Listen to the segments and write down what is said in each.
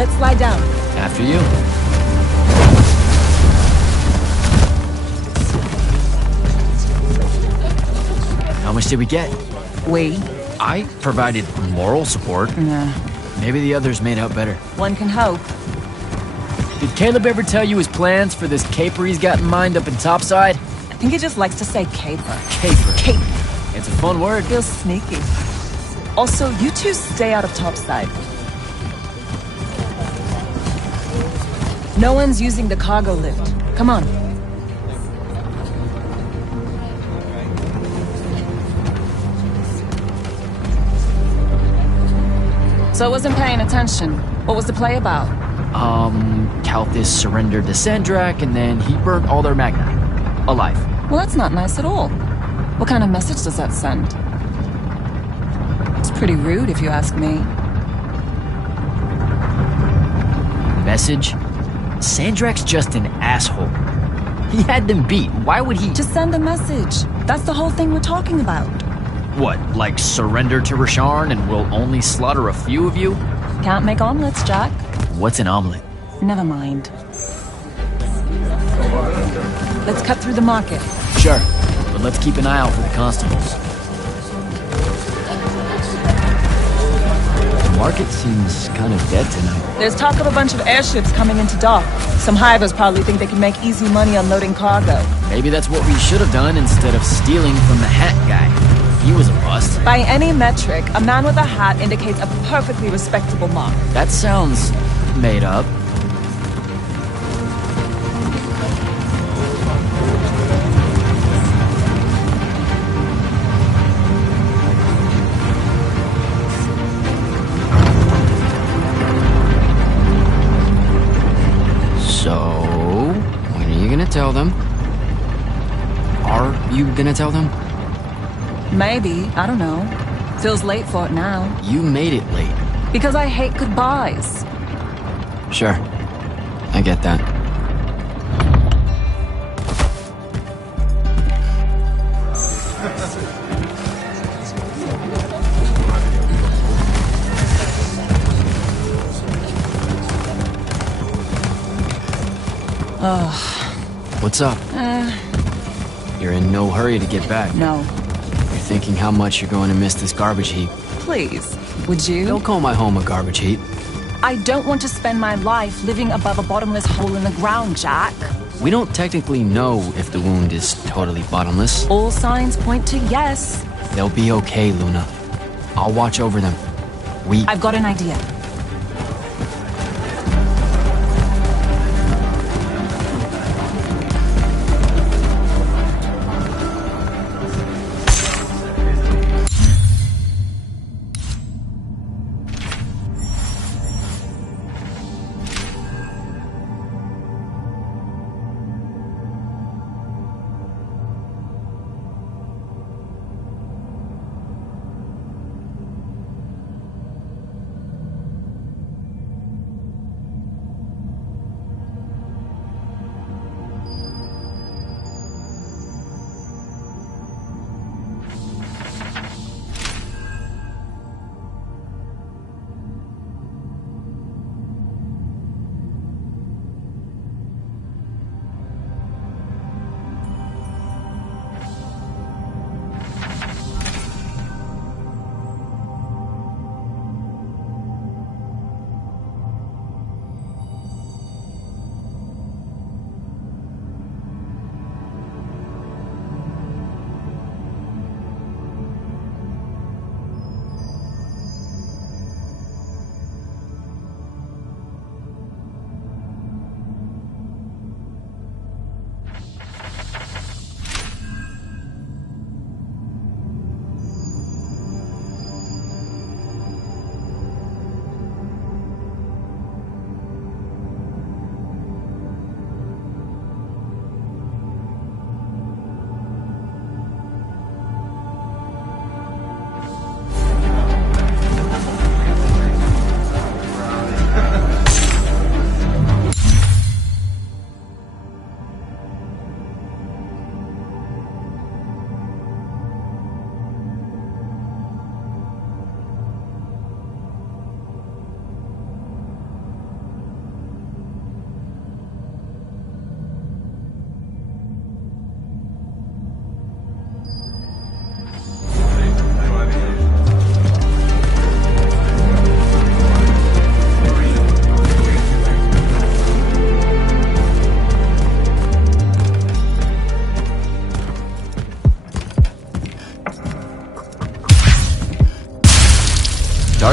Let's slide down. After you. How much did we get? We? I provided moral support. Nah. Maybe the others made out better. One can hope. Did Caleb ever tell you his plans for this caper he's got in mind up in Topside? I think he just likes to say caper. Caper. Cape. It's a fun word. Feels sneaky. Also, you two stay out of Topside. No one's using the cargo lift. Come on. So I wasn't paying attention. What was the play about? Kalthus surrendered to Sandrak, and then he burnt all their magna. Alive. Well, that's not nice at all. What kind of message does that send? It's pretty rude, if you ask me. Message? Sandrak's just an asshole. He had them beat. Why would he— Just send a message. That's the whole thing we're talking about. What, like surrender to Rasharn and we'll only slaughter a few of you? Can't make omelets, Jack. What's an omelet? Never mind. Let's cut through the market. Sure, but let's keep an eye out for the constables. The market seems kind of dead tonight. There's talk of a bunch of airships coming into dock. Some hivers probably think they can make easy money unloading cargo. Maybe that's what we should have done instead of stealing from the hat guy. He was a bust. By any metric, a man with a hat indicates a perfectly respectable mark. That sounds made up. So, when are you gonna tell them? Are you gonna tell them? Maybe, I don't know. Feels late for it now. You made it late. Because I hate goodbyes. Sure. I get that. What's up? You're in no hurry to get back. No. You're thinking how much you're going to miss this garbage heap. Please, would you? Don't call my home a garbage heap. I don't want to spend my life living above a bottomless hole in the ground, Jack. We don't technically know if the wound is totally bottomless. All signs point to yes. They'll be okay, Luna. I'll watch over them. I've got an idea.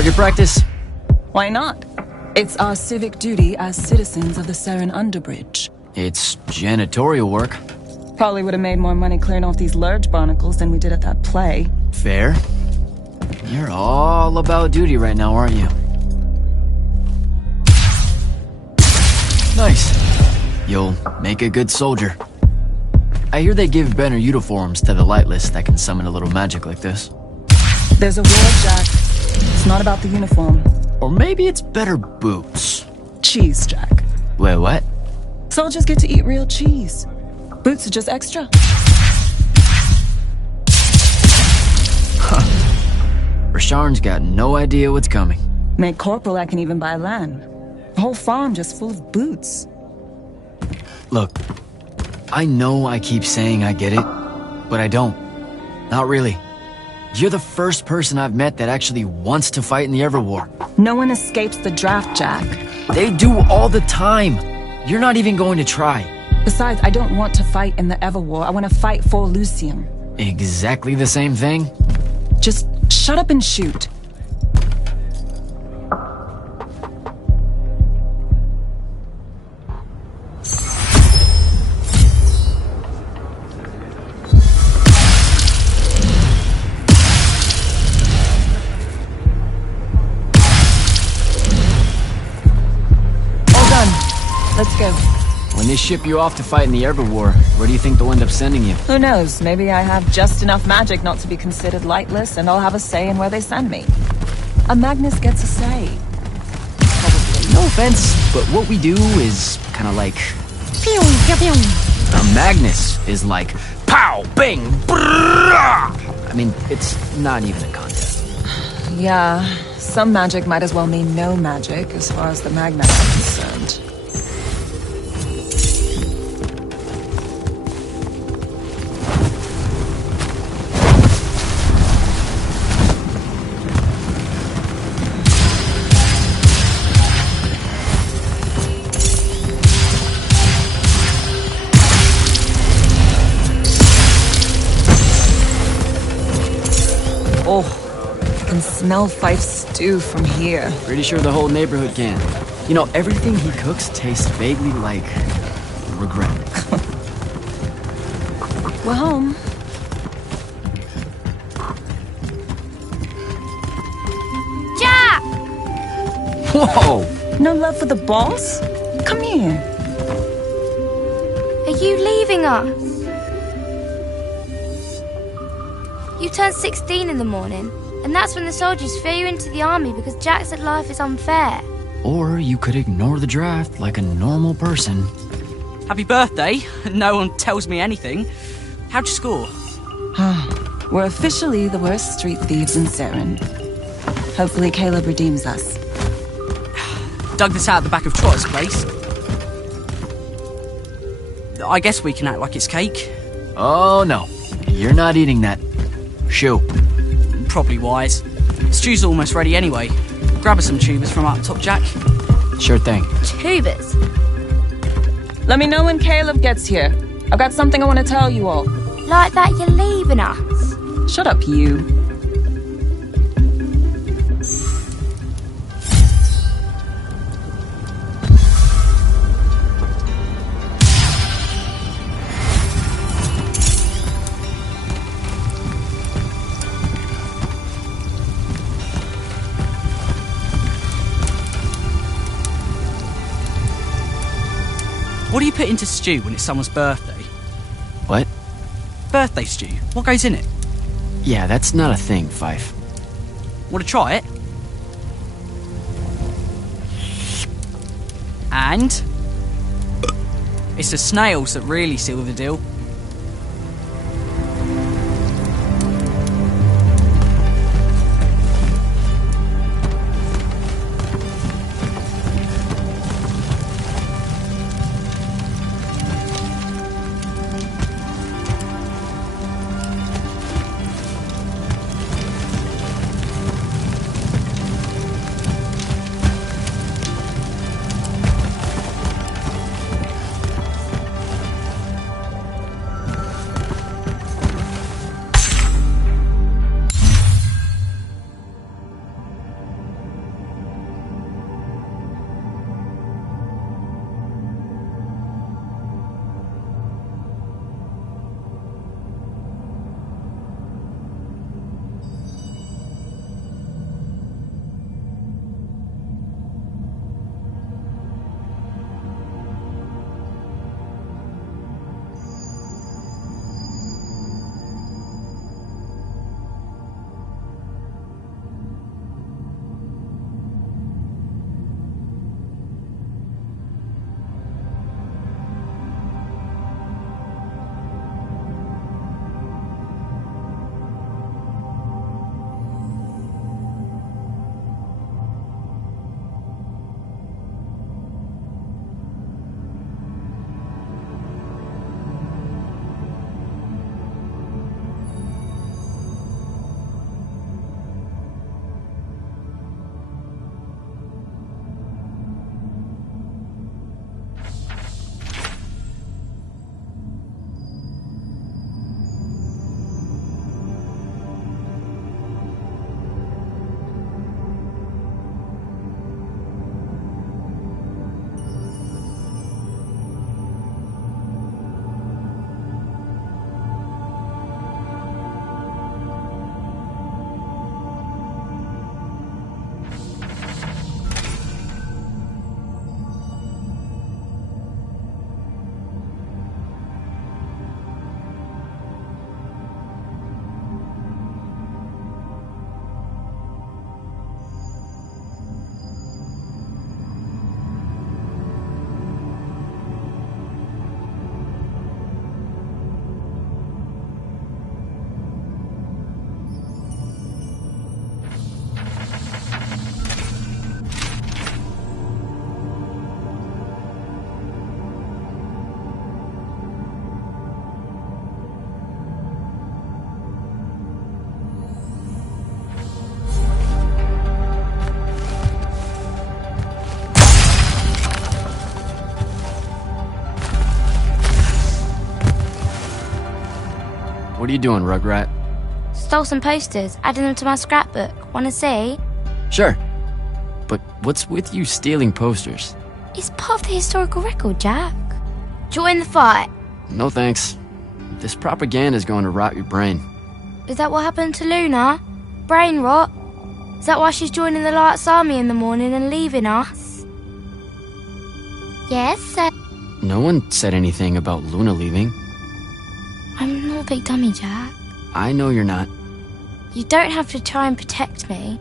target practice? Why not? It's our civic duty as citizens of the Saren Underbridge. It's janitorial work. Probably would have made more money clearing off these lurge barnacles than we did at that play. Fair. You're all about duty right now, aren't you? Nice. You'll make a good soldier. I hear they give better uniforms to the Lightless that can summon a little magic like this. There's a war, Jack. It's not about the uniform. Or maybe it's better boots. Cheese, Jack. Wait, what? Soldiers get to eat real cheese. Boots are just extra. Rasharn's got no idea what's coming. Made corporal, I can even buy land. The whole farm just full of boots. Look, I know I keep saying I get it, but I don't. Not really. You're the first person I've met that actually wants to fight in the Everwar. No one escapes the draft, Jack. They do all the time. You're not even going to try. Besides, I don't want to fight in the Everwar. I want to fight for Lucium. Exactly the same thing? Just shut up and shoot. Let's go. When they ship you off to fight in the Everwar, where do you think they'll end up sending you? Who knows? Maybe I have just enough magic not to be considered lightless, and I'll have a say in where they send me. A Magnus gets a say. Probably. No offense, but what we do is kind of like... Pew, pew, pew. A Magnus is like... Pow! Bang! Brrrah! I mean, it's not even a contest. Yeah, some magic might as well mean no magic, as far as the Magnus are concerned. Oh, I can smell Fife's stew from here. Pretty sure the whole neighborhood can. You know, everything he cooks tastes vaguely like... regret. We're home. Jack! Whoa! No love for the boss? Come here. Are you leaving us? You turned 16 in the morning, and that's when the soldiers fear you into the army because Jack said life is unfair. Or you could ignore the draft like a normal person. Happy birthday. No one tells me anything. How'd you score? We're officially the worst street thieves in Saren. Hopefully Caleb redeems us. Dug this out the back of Trotter's place. I guess we can act like it's cake. Oh no, you're not eating that. Shoo. Probably wise. Stew's almost ready anyway. Grab us some tubers from up top, Jack. Sure thing. Tubers. Let me know when Caleb gets here. I've got something I want to tell you all. Like that you're leaving us. Shut up, you. What do you put into stew when it's someone's birthday? What? Birthday stew. What goes in it? Yeah, that's not a thing, Fife. Want to try it? And... it's the snails that really seal the deal. What are you doing, Rugrat? Stole some posters, adding them to my scrapbook. Wanna see? Sure. But what's with you stealing posters? It's part of the historical record, Jack. Join the fight. No thanks. This propaganda's going to rot your brain. Is that what happened to Luna? Brain rot? Is that why she's joining the Lights Army in the morning and leaving us? Yes, sir. No one said anything about Luna leaving. I'm not a big dummy, Jack. I know you're not. You don't have to try and protect me.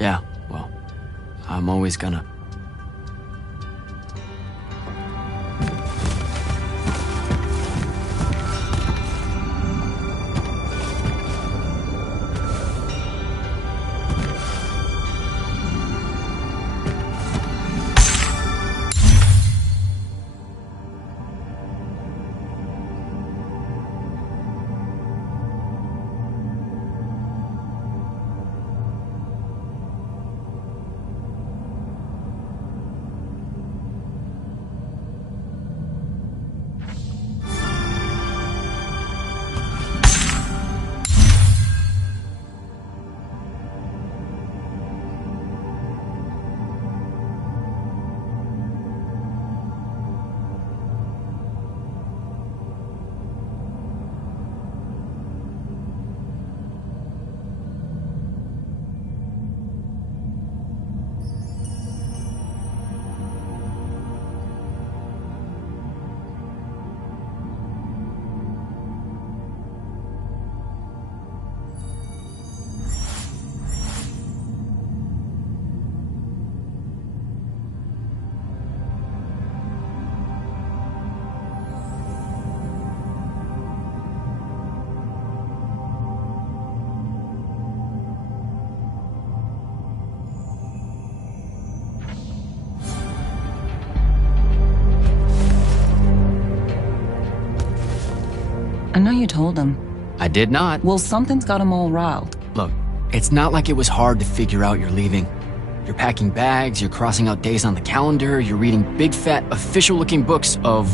Yeah, well, I'm always gonna. I know you told them. I did not. Well, something's got them all riled. Look, it's not like it was hard to figure out you're leaving. You're packing bags, you're crossing out days on the calendar, you're reading big fat official-looking books of...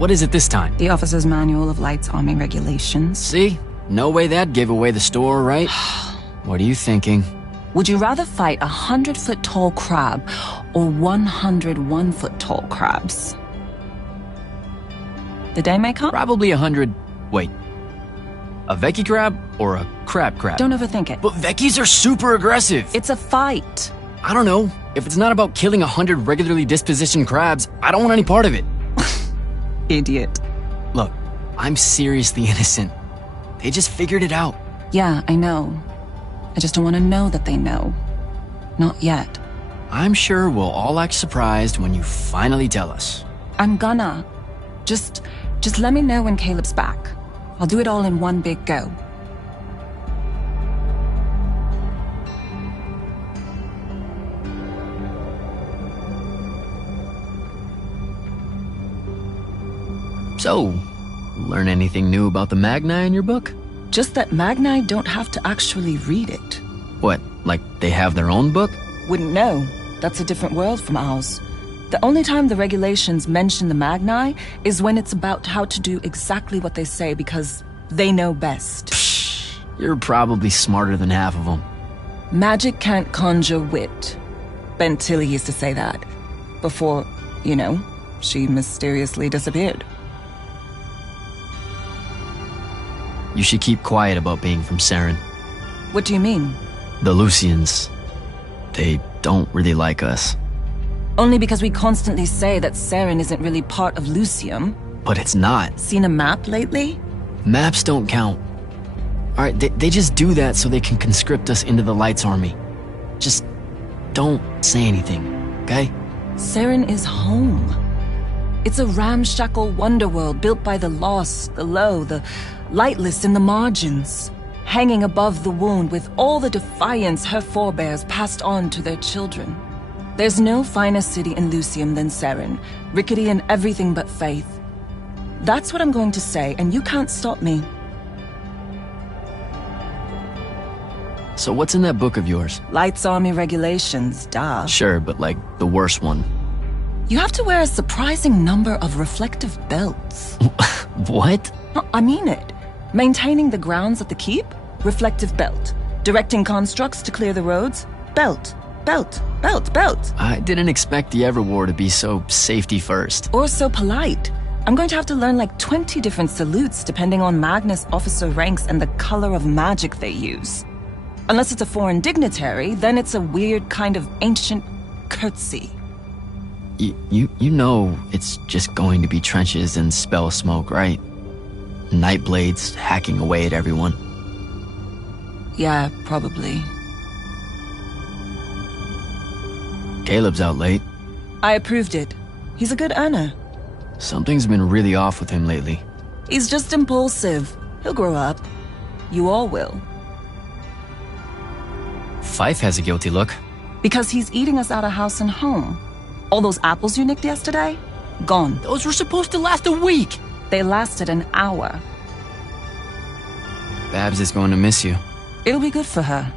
What is it this time? The Officer's Manual of Lights Army Regulations. See? No way that gave away the store, right? What are you thinking? Would you rather fight 100-foot tall crab or 101-foot tall crabs? The day may come? Probably 100... Wait. A Vecchi crab or a crab? Don't overthink it. But Vecchis are super aggressive. It's a fight. I don't know. If it's not about killing 100 regularly dispositioned crabs, I don't want any part of it. Idiot. Look, I'm seriously innocent. They just figured it out. Yeah, I know. I just don't want to know that they know. Not yet. I'm sure we'll all act surprised when you finally tell us. I'm gonna. Just let me know when Caleb's back. I'll do it all in one big go. So, learn anything new about the Magni in your book? Just that Magni don't have to actually read it. What, like they have their own book? Wouldn't know. That's a different world from ours. The only time the regulations mention the Magni is when it's about how to do exactly what they say because they know best. Psh, you're probably smarter than half of them. Magic can't conjure wit. Ben Tilly used to say that. Before, you know, she mysteriously disappeared. You should keep quiet about being from Saren. What do you mean? The Lucians. They don't really like us. Only because we constantly say that Saren isn't really part of Lucium. But it's not. Seen a map lately? Maps don't count. Alright, they just do that so they can conscript us into the Lights Army. Just don't say anything, okay? Saren is home. It's a ramshackle wonderworld built by the lost, the low, the lightless in the margins, hanging above the wound with all the defiance her forebears passed on to their children. There's no finer city in Lucium than Saren, rickety in everything but faith. That's what I'm going to say, and you can't stop me. So what's in that book of yours? Lights Army Regulations, duh. Sure, but like the worst one. You have to wear a surprising number of reflective belts. What? No, I mean it. Maintaining the grounds of the keep? Reflective belt. Directing constructs to clear the roads? Belt. Belt. Belt. Belt. I didn't expect the Everwar to be so safety first. Or so polite. I'm going to have to learn like 20 different salutes depending on Magnus officer ranks and the color of magic they use. Unless it's a foreign dignitary, then it's a weird kind of ancient curtsy. You know it's just going to be trenches and spell smoke, right? Nightblades hacking away at everyone. Yeah, probably. Caleb's out late. I approved it. He's a good earner. Something's been really off with him lately. He's just impulsive. He'll grow up. You all will. Fife has a guilty look. Because he's eating us out of house and home. All those apples you nicked yesterday? Gone. Those were supposed to last a week. They lasted an hour. Babs is going to miss you. It'll be good for her.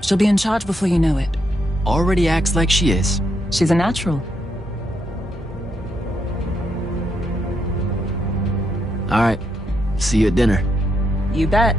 She'll be in charge before you know it. Already acts like she is. She's a natural. All right. See you at dinner. You bet.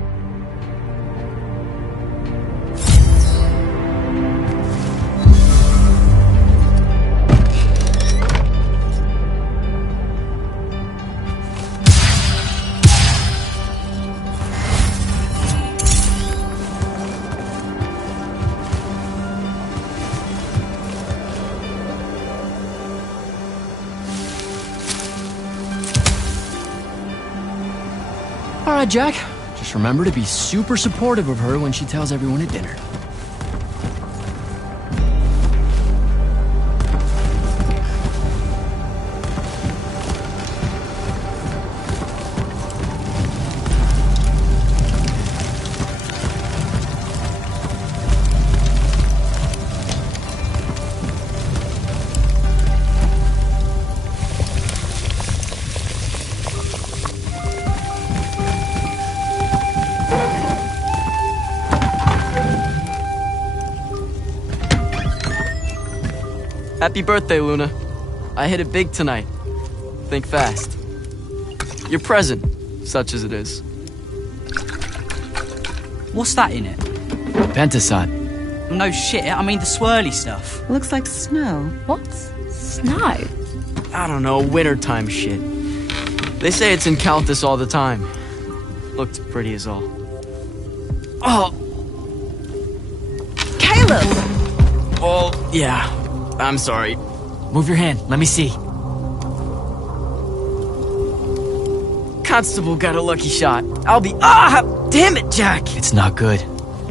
All right, Jack. Just remember to be super supportive of her when she tells everyone at dinner. Happy birthday, Luna. I hit it big tonight. Think fast. Your present, such as it is. What's that in it? Pentasod. No shit, I mean the swirly stuff. Looks like snow. What? Snow? I don't know, wintertime shit. They say it's in Countess all the time. Looked pretty as all. Oh! Caleb! Oh, yeah. I'm sorry. Move your hand. Let me see. Constable got a lucky shot. I'll be— Ah! Damn it, Jack! It's not good.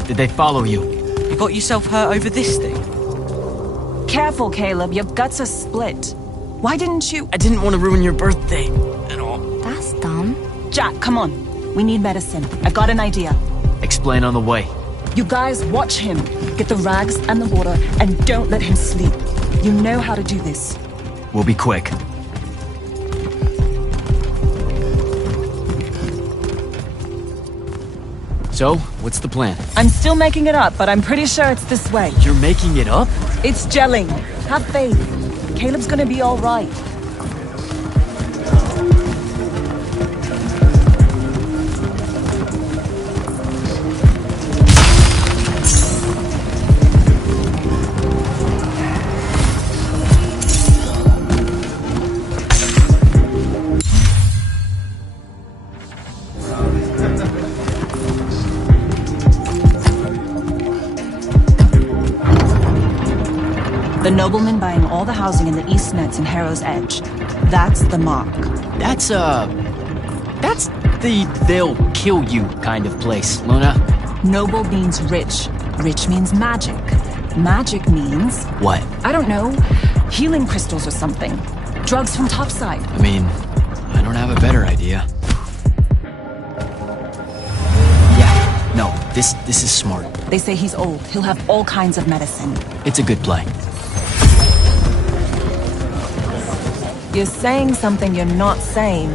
Did they follow you? You got yourself hurt over this thing? Careful, Caleb. Your guts are split. Why didn't you— I didn't want to ruin your birthday at all. That's dumb. Jack, come on. We need medicine. I've got an idea. Explain on the way. You guys watch him. Get the rags and the water, and don't let him sleep. You know how to do this. We'll be quick. So, what's the plan? I'm still making it up, but I'm pretty sure it's this way. You're making it up? It's gelling. Have faith. Caleb's gonna be all right. The nobleman buying all the housing in the East Nets and Harrow's Edge. That's the mark. That's the they'll kill you kind of place, Luna. Noble means rich. Rich means magic. Magic means, What? I don't know, healing crystals or something. Drugs from topside. I mean, I don't have a better idea. Yeah, no, this is smart. They say he's old. He'll have all kinds of medicine. It's a good play. You're saying something you're not saying.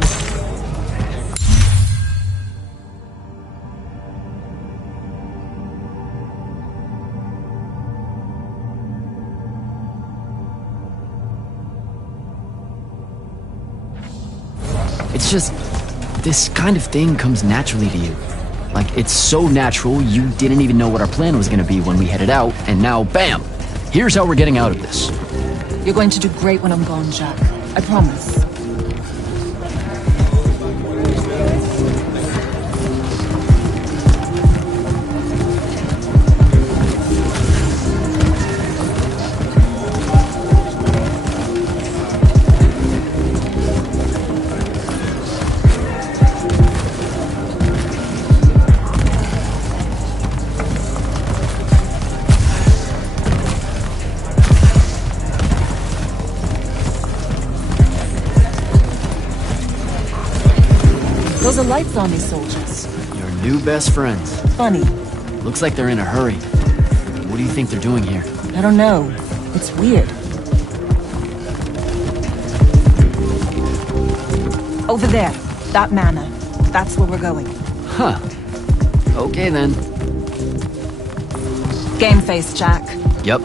It's just, this kind of thing comes naturally to you. Like, it's so natural, you didn't even know what our plan was gonna be when we headed out, and now, bam! Here's how we're getting out of this. You're going to do great when I'm gone, Jack. I promise. Those are lights on these soldiers. Your new best friends. Funny. Looks like they're in a hurry. What do you think they're doing here? I don't know. It's weird. Over there. That manor. That's where we're going. Huh. Okay then. Game face, Jack. Yep.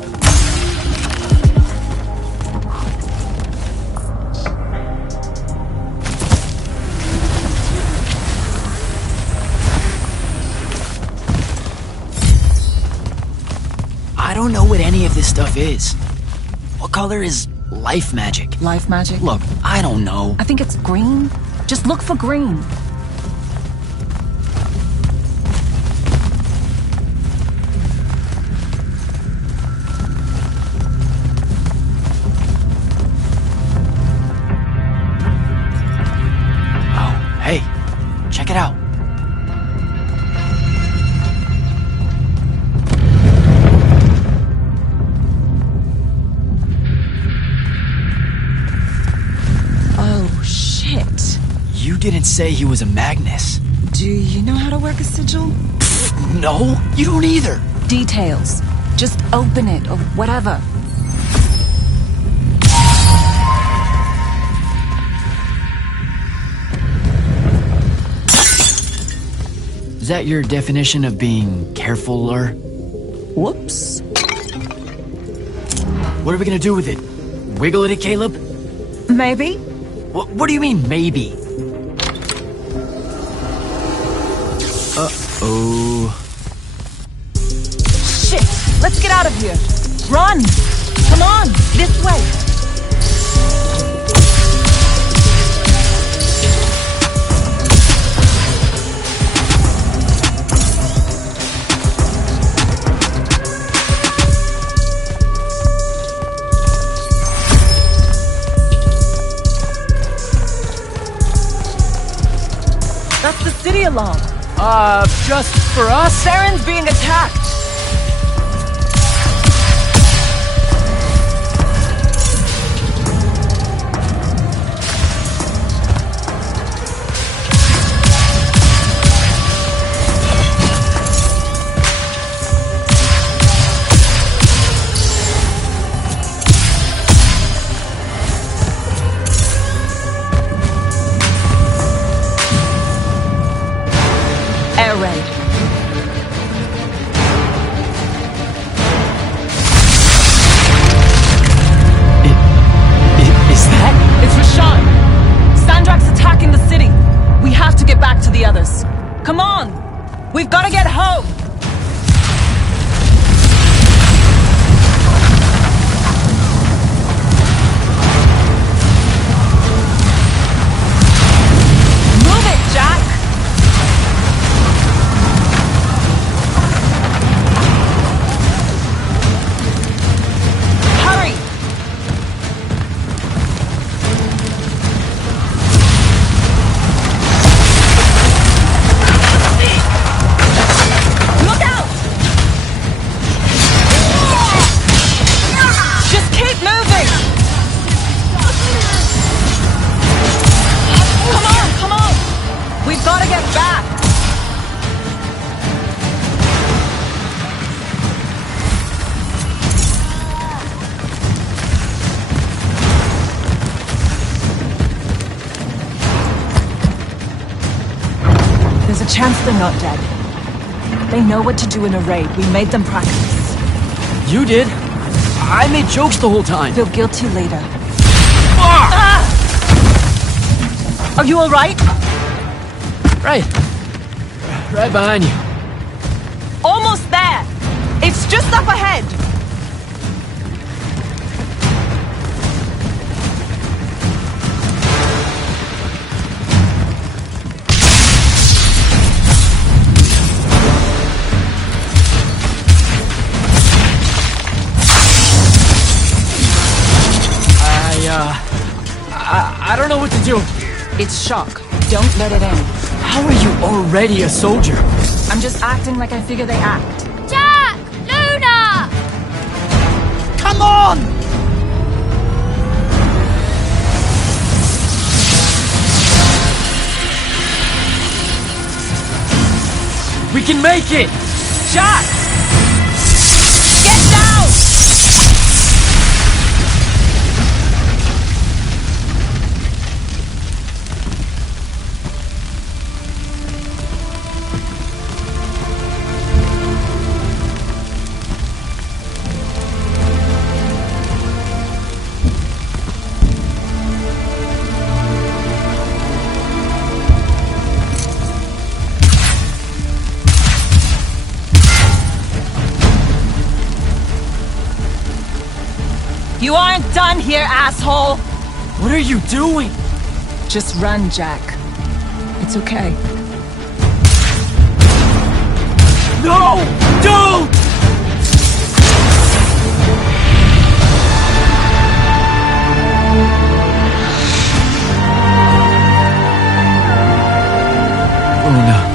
I don't know what any of this stuff is. What color is life magic? Life magic? Look, I don't know. I think it's green. Just look for green. Oh, hey, check it out. You didn't say he was a Magnus. Do you know how to work a sigil? No, you don't either. Details. Just open it or whatever. Is that your definition of being careful-er? Whoops. What are we gonna do with it? Wiggle it, Caleb? Maybe. What do you mean, maybe? Uh-oh. Shit! Let's get out of here! Run! Come on! This way! That's the city alarm. Just for us? Saren's being attacked! Air raid. Is that? It's Rashawn. Sandrak's attacking the city. We have to get back to the others. Come on! We've got to get home! Move it, Jack! Hurry! Look out! Just keep moving! Come on! We've got to get back! There's a chance they're not dead. They know what to do in a raid. We made them practice. You did? I made jokes the whole time. Feel guilty later. Ah! Are you all right? Right. Right behind you. Almost there! It's just up ahead! I don't know what to do. It's shock. Don't let it in. How are you already a soldier? I'm just acting like I figure they act. Jack! Luna! Come on! We can make it! Jack! Get down! You aren't done here, asshole! What are you doing? Just run, Jack. It's okay. No! Don't! Luna.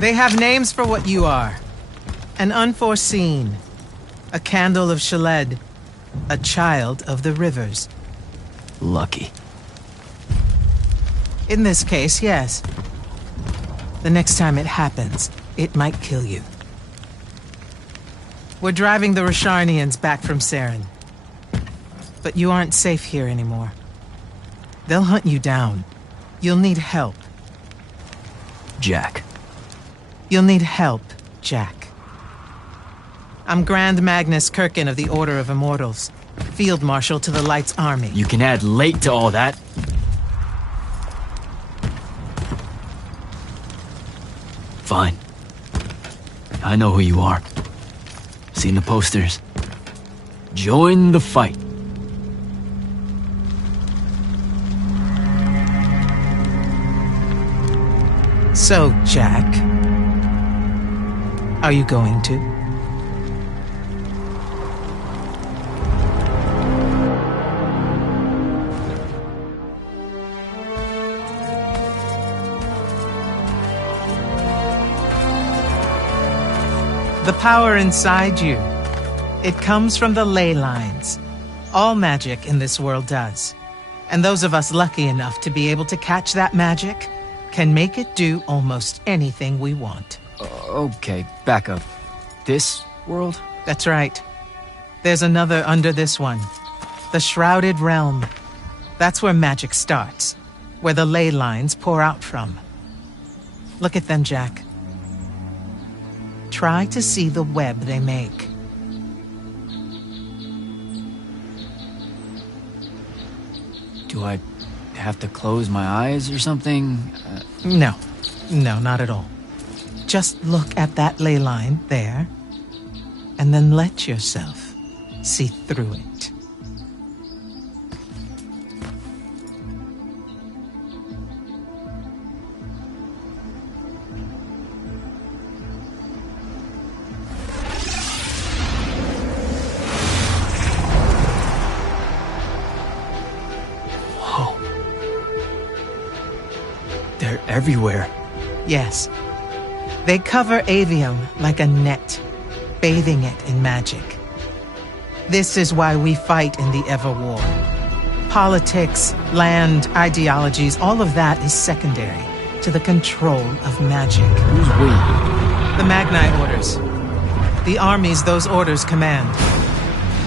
They have names for what you are. An unforeseen, a candle of Shaled, a child of the rivers. Lucky. In this case, yes. The next time it happens, it might kill you. We're driving the Rasharnians back from Saren. But you aren't safe here anymore. They'll hunt you down. You'll need help. Jack. You'll need help, Jack. I'm Grand Magnus Kirkin of the Order of Immortals, Field Marshal to the Light's Army. You can add late to all that. Fine. I know who you are. Seen the posters. Join the fight. So, Jack, are you going to? The power inside you, it comes from the ley lines. All magic in this world does. And those of us lucky enough to be able to catch that magic can make it do almost anything we want. Okay, back up. This world? That's right. There's another under this one. The Shrouded Realm. That's where magic starts. Where the ley lines pour out from. Look at them, Jack. Try to see the web they make. Do I have to close my eyes or something? No, not at all. Just look at that ley line there, and then let yourself see through it. They're everywhere. Yes. They cover Aveum like a net, bathing it in magic. This is why we fight in the Everwar. Politics, land, ideologies, all of that is secondary to the control of magic. Who's we? The Magnite orders. The armies those orders command.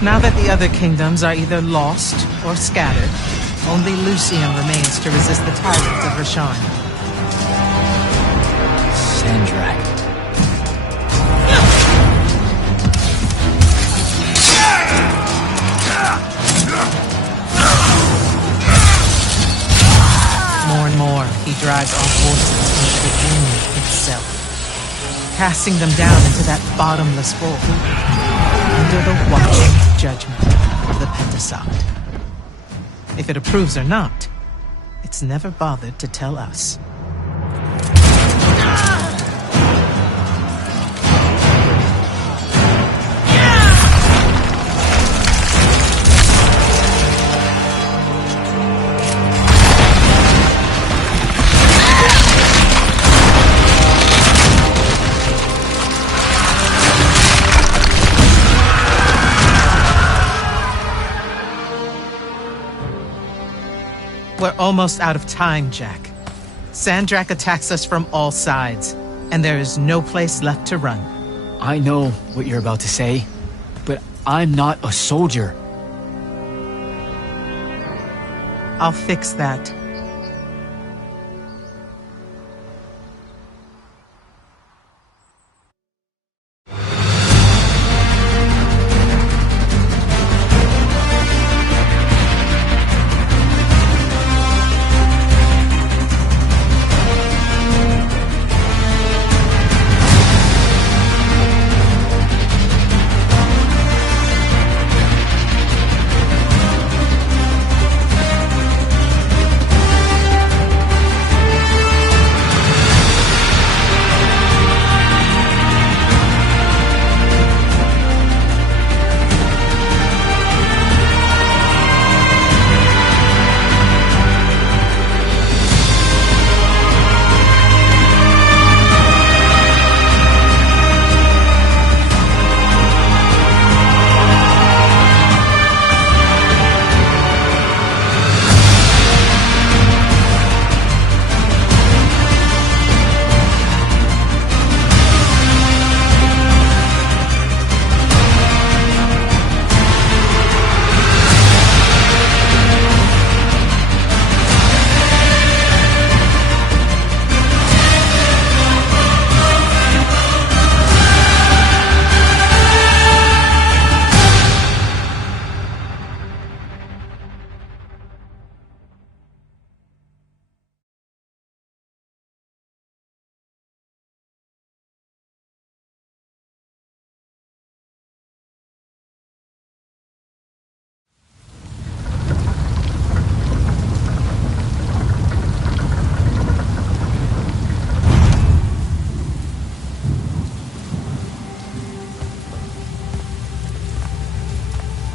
Now that the other kingdoms are either lost or scattered, only Lucium remains to resist the tyrant of Rasharn. Sandrak. More and more, he drives our forces into the Union itself, casting them down into that bottomless hole, under the watching judgment of the Pentasod. If it approves or not, it's never bothered to tell us. We're almost out of time, Jack. Sandrak attacks us from all sides, and there is no place left to run. I know what you're about to say, but I'm not a soldier. I'll fix that.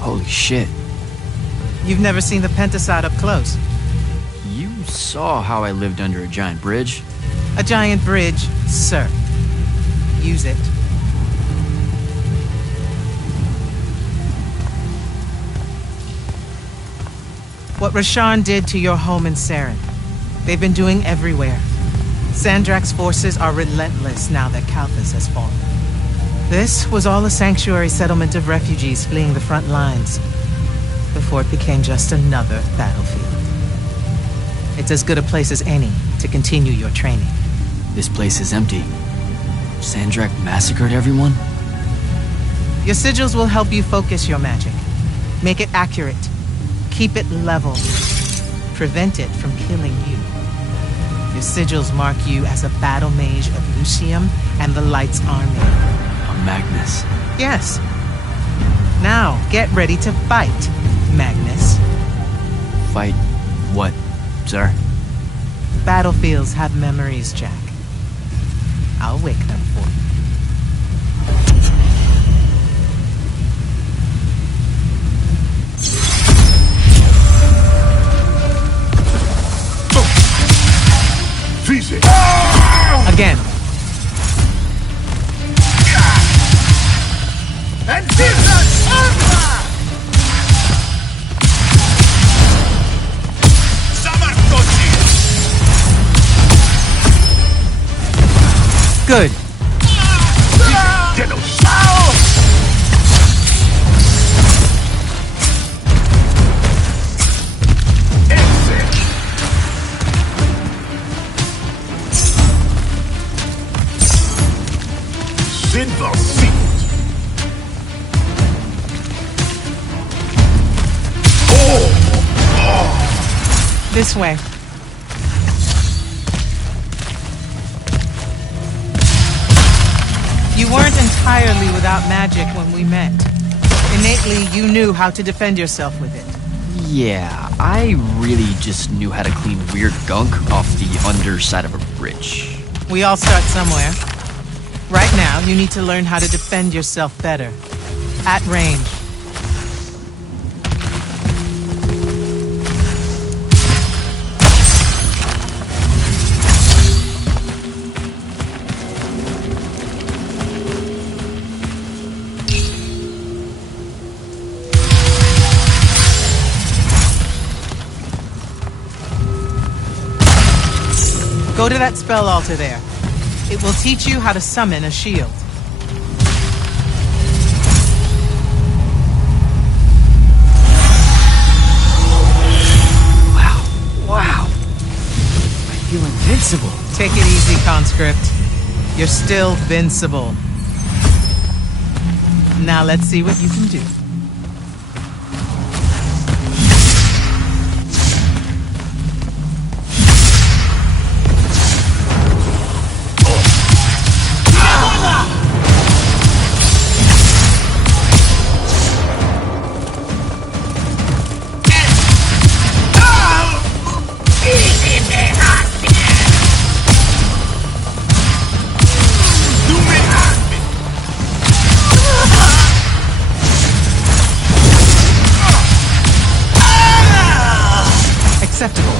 Holy shit. You've never seen the Pentasod up close. You saw how I lived under a giant bridge. A giant bridge, sir. Use it. What Rasharn did to your home in Saren, they've been doing everywhere. Sandrak's forces are relentless now that Kalthus has fallen. This was all a sanctuary settlement of refugees fleeing the front lines, before it became just another battlefield. It's as good a place as any to continue your training. This place is empty. Sandrak massacred everyone? Your sigils will help you focus your magic. Make it accurate. Keep it level. Prevent it from killing you. Your sigils mark you as a battle mage of Lucium and the Light's army. A Magnus. Yes. Now, get ready to fight, Magnus. Fight what, sir? Battlefields have memories, Jack. I'll wake them for you. Again. And Jesus armor! Good. Silver feet. This way. You weren't entirely without magic when we met. Innately, you knew how to defend yourself with it. Yeah, I really just knew how to clean weird gunk off the underside of a bridge. We all start somewhere. Right now, you need to learn how to defend yourself better. At range. Go to that spell altar there. It will teach you how to summon a shield. Wow. I feel invincible. Take it easy, conscript. You're still vincible. Now let's see what you can do. Acceptable.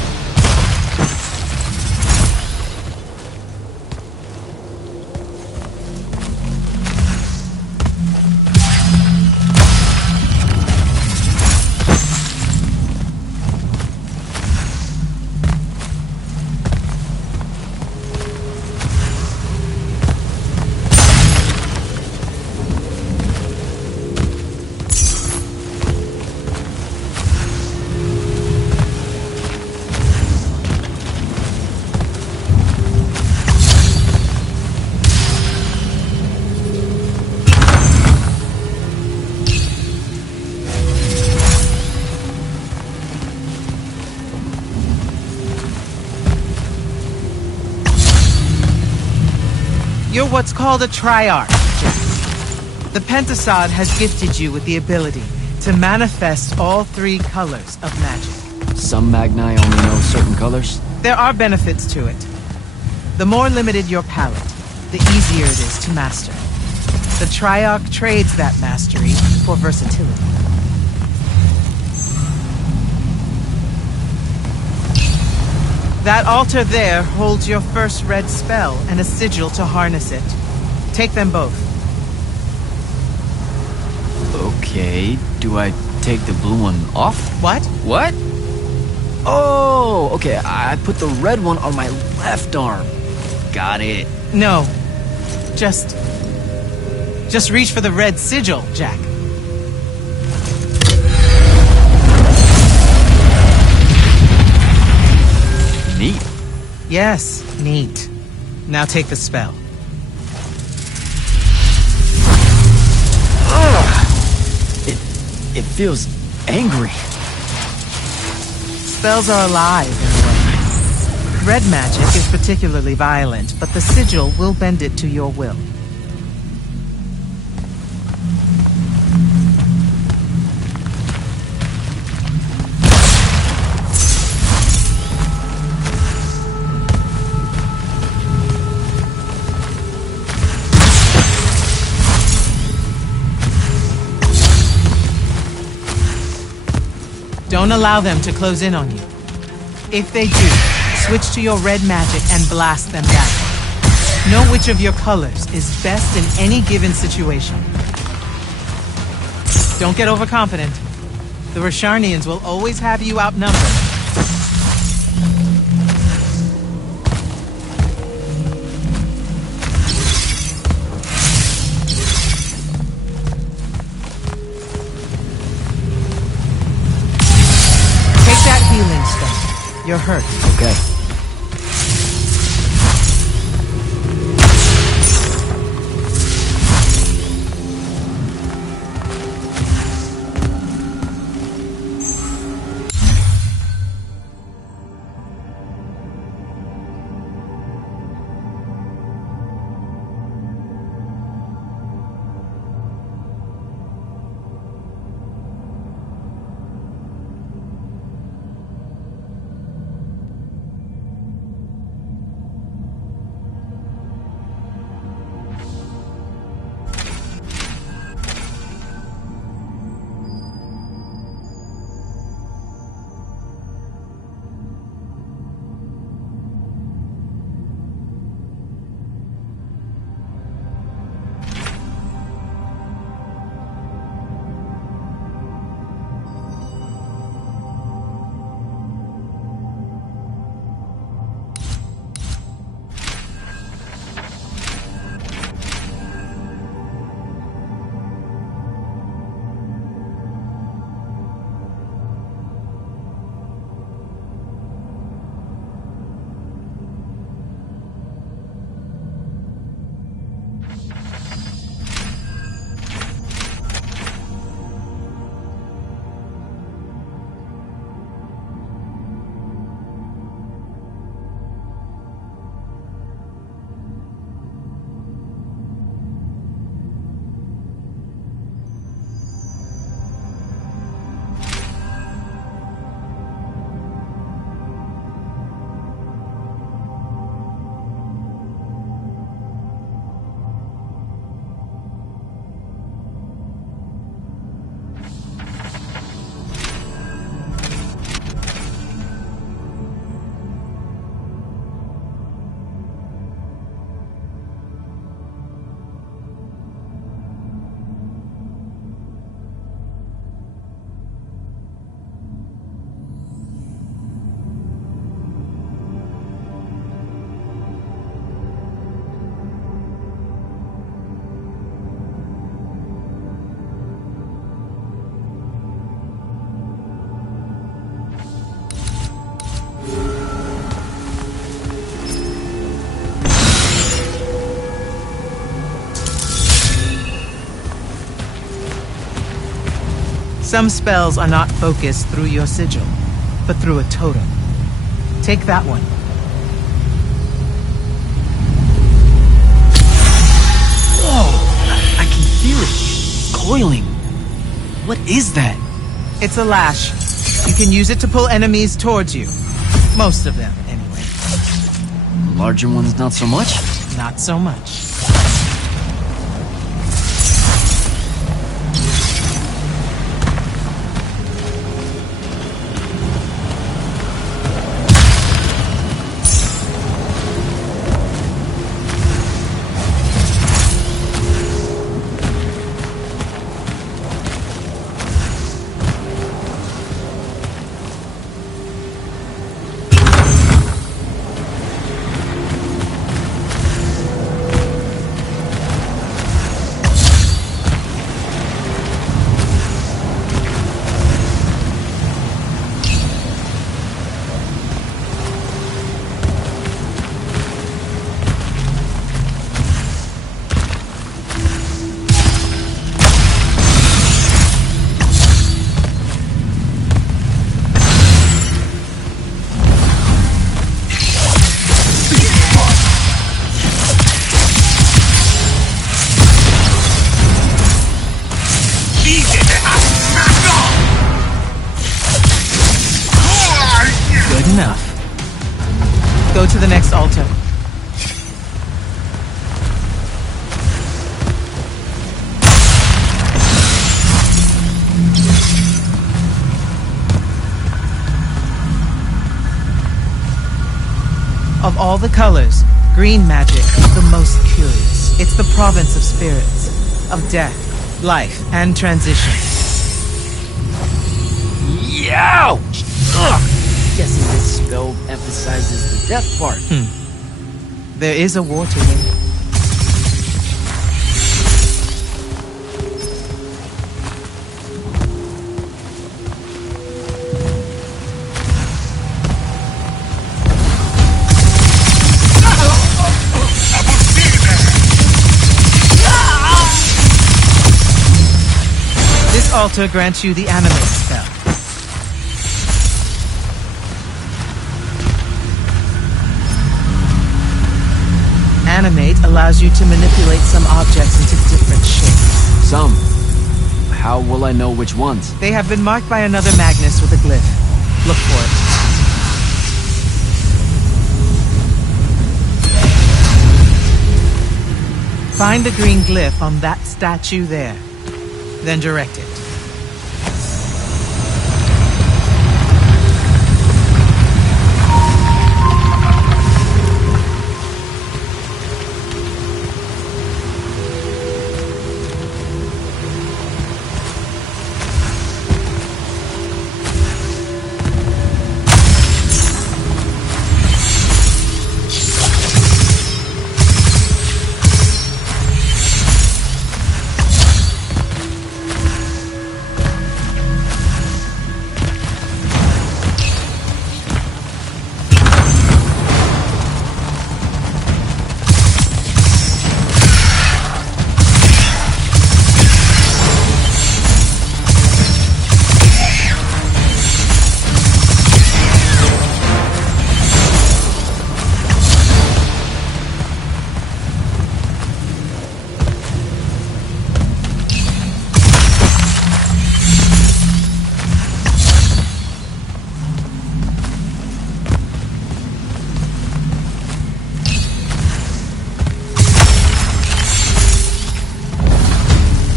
You're what's called a triarch, Jack. The Pentasod has gifted you with the ability to manifest all three colors of magic. Some Magni only know certain colors? There are benefits to it. The more limited your palette, the easier it is to master. The Triarch trades that mastery for versatility. That altar there holds your first red spell and a sigil to harness it. Take them both. Okay, do I take the blue one off? What? What? Oh, okay, I put the red one on my left arm. Got it. No. Just reach for the red sigil, Jack. Neat. Yes, neat. Now take the spell. It feels angry. Spells are alive in a way. Red magic is particularly violent, but the sigil will bend it to your will. Don't allow them to close in on you. If they do, switch to your red magic and blast them back. Know which of your colors is best in any given situation. Don't get overconfident. The Rasharnians will always have you outnumbered. Healing stone. You're hurt. Okay. Some spells are not focused through your sigil, but through a totem. Take that one. Whoa! I can feel it. Coiling. What is that? It's a lash. You can use it to pull enemies towards you. Most of them, anyway. Larger ones, not so much? Not so much. to the next altar. Of all the colors, green magic is the most curious. It's the province of spirits, of death, life, and transition. Ouch! Ugh! Guessing this spell emphasizes the death part. There is a war to win. This altar grants you the animate spell. Animate allows you to manipulate some objects into different shapes. Some. How will I know which ones? They have been marked by another Magnus with a glyph. Look for it. Find the green glyph on that statue there. Then direct it.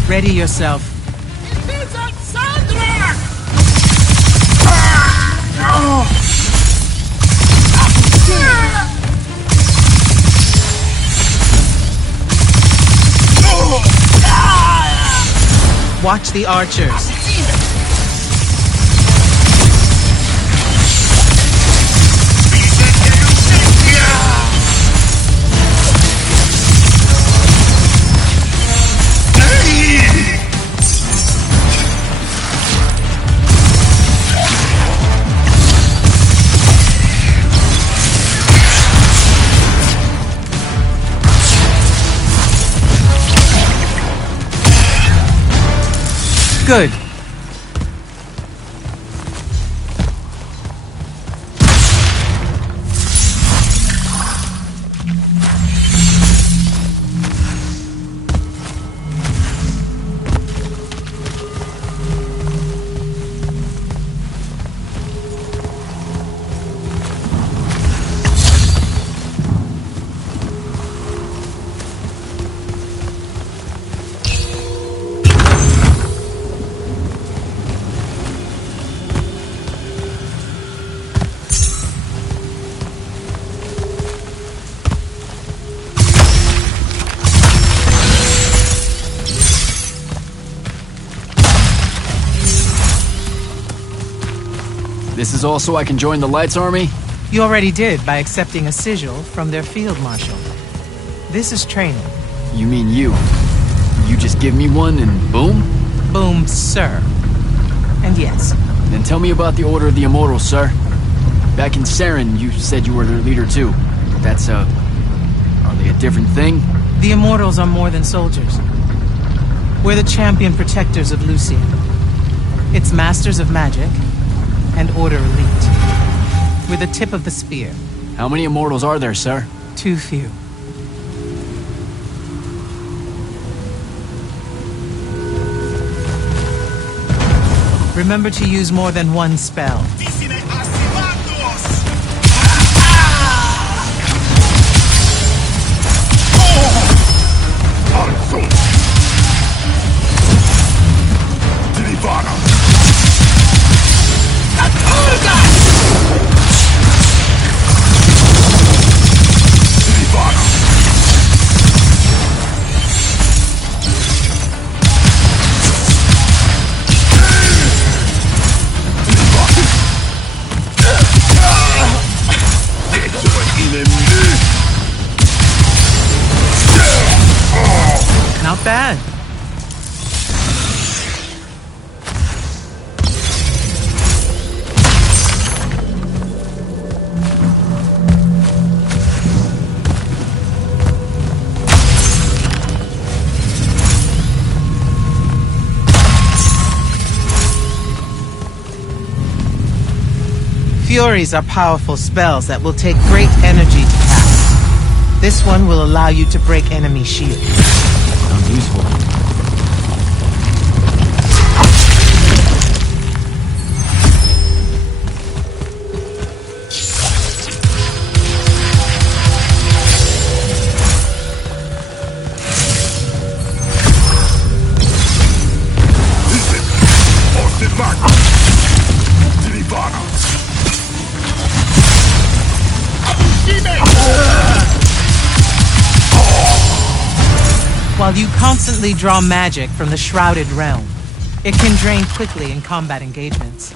Ready yourself. Watch the archers. Good. This is all so I can join the Lights Army? You already did by accepting a sigil from their field marshal. This is training. You mean you? You just give me one and boom? Boom, sir. And yes. Then tell me about the Order of the Immortals, sir. Back in Saren, you said you were their leader too. That's, are they a different thing? The Immortals are more than soldiers. We're the champion protectors of Lucian. It's masters of magic and Order elite. We're the tip of the spear. How many Immortals are there, sir? Too few. Remember to use more than one spell. bad. Furies are powerful spells that will take great energy to cast. This one will allow you to break enemy shields. Sounds useful. While you constantly draw magic from the Shrouded Realm, it can drain quickly in combat engagements.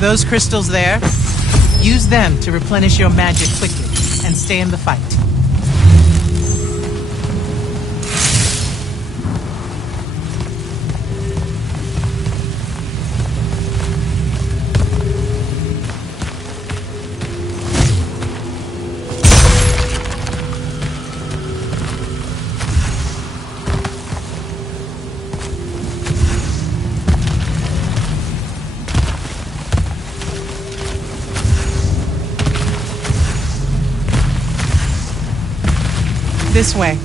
Those crystals there, use them to replenish your magic quickly and stay in the fight. This way.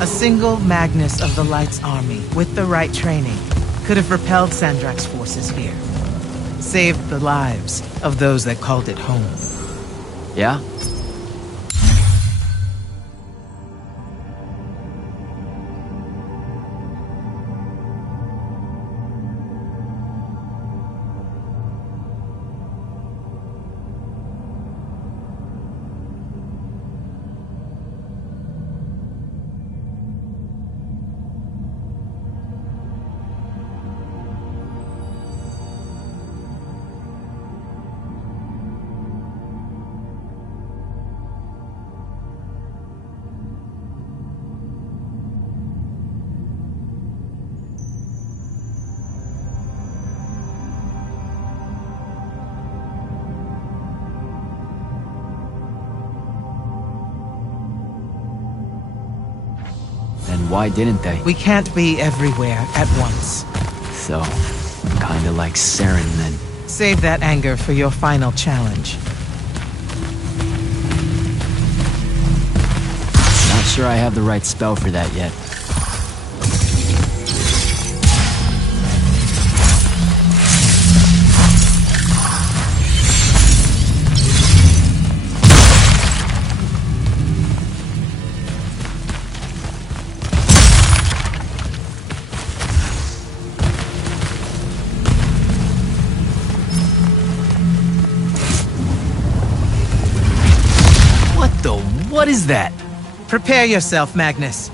A single Magnus of the Light's army, with the right training, could have repelled Sandrak's forces here. Saved the lives of those that called it home. Yeah? Then why didn't they? We can't be everywhere at once. So, kinda like Saren then. Save that anger for your final challenge. Not sure I have the right spell for that yet. What is that? Prepare yourself, Magnus.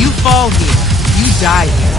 You fall here, you die here.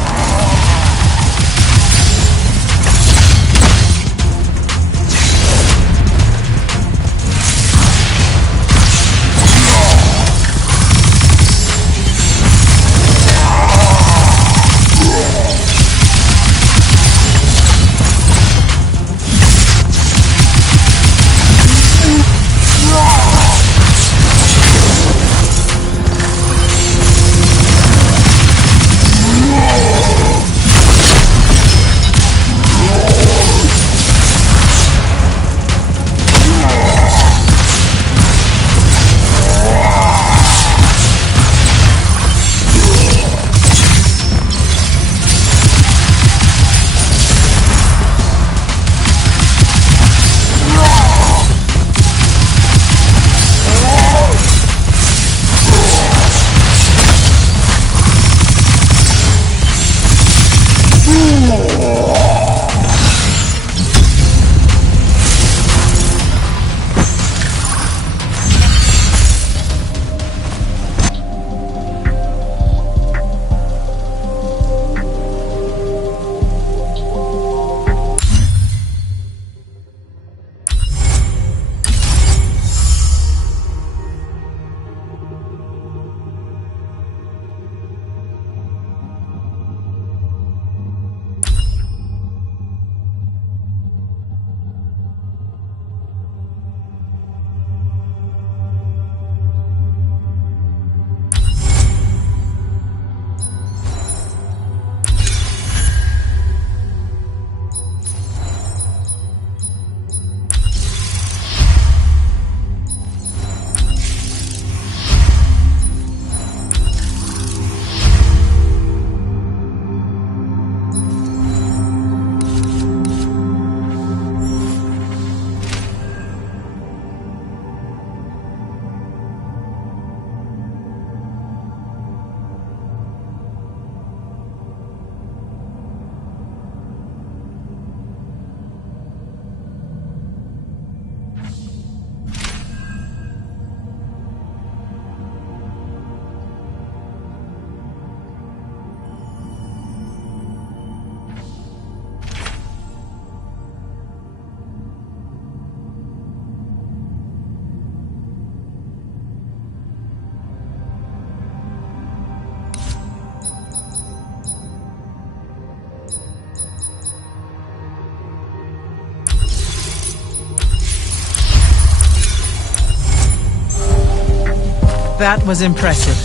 That was impressive.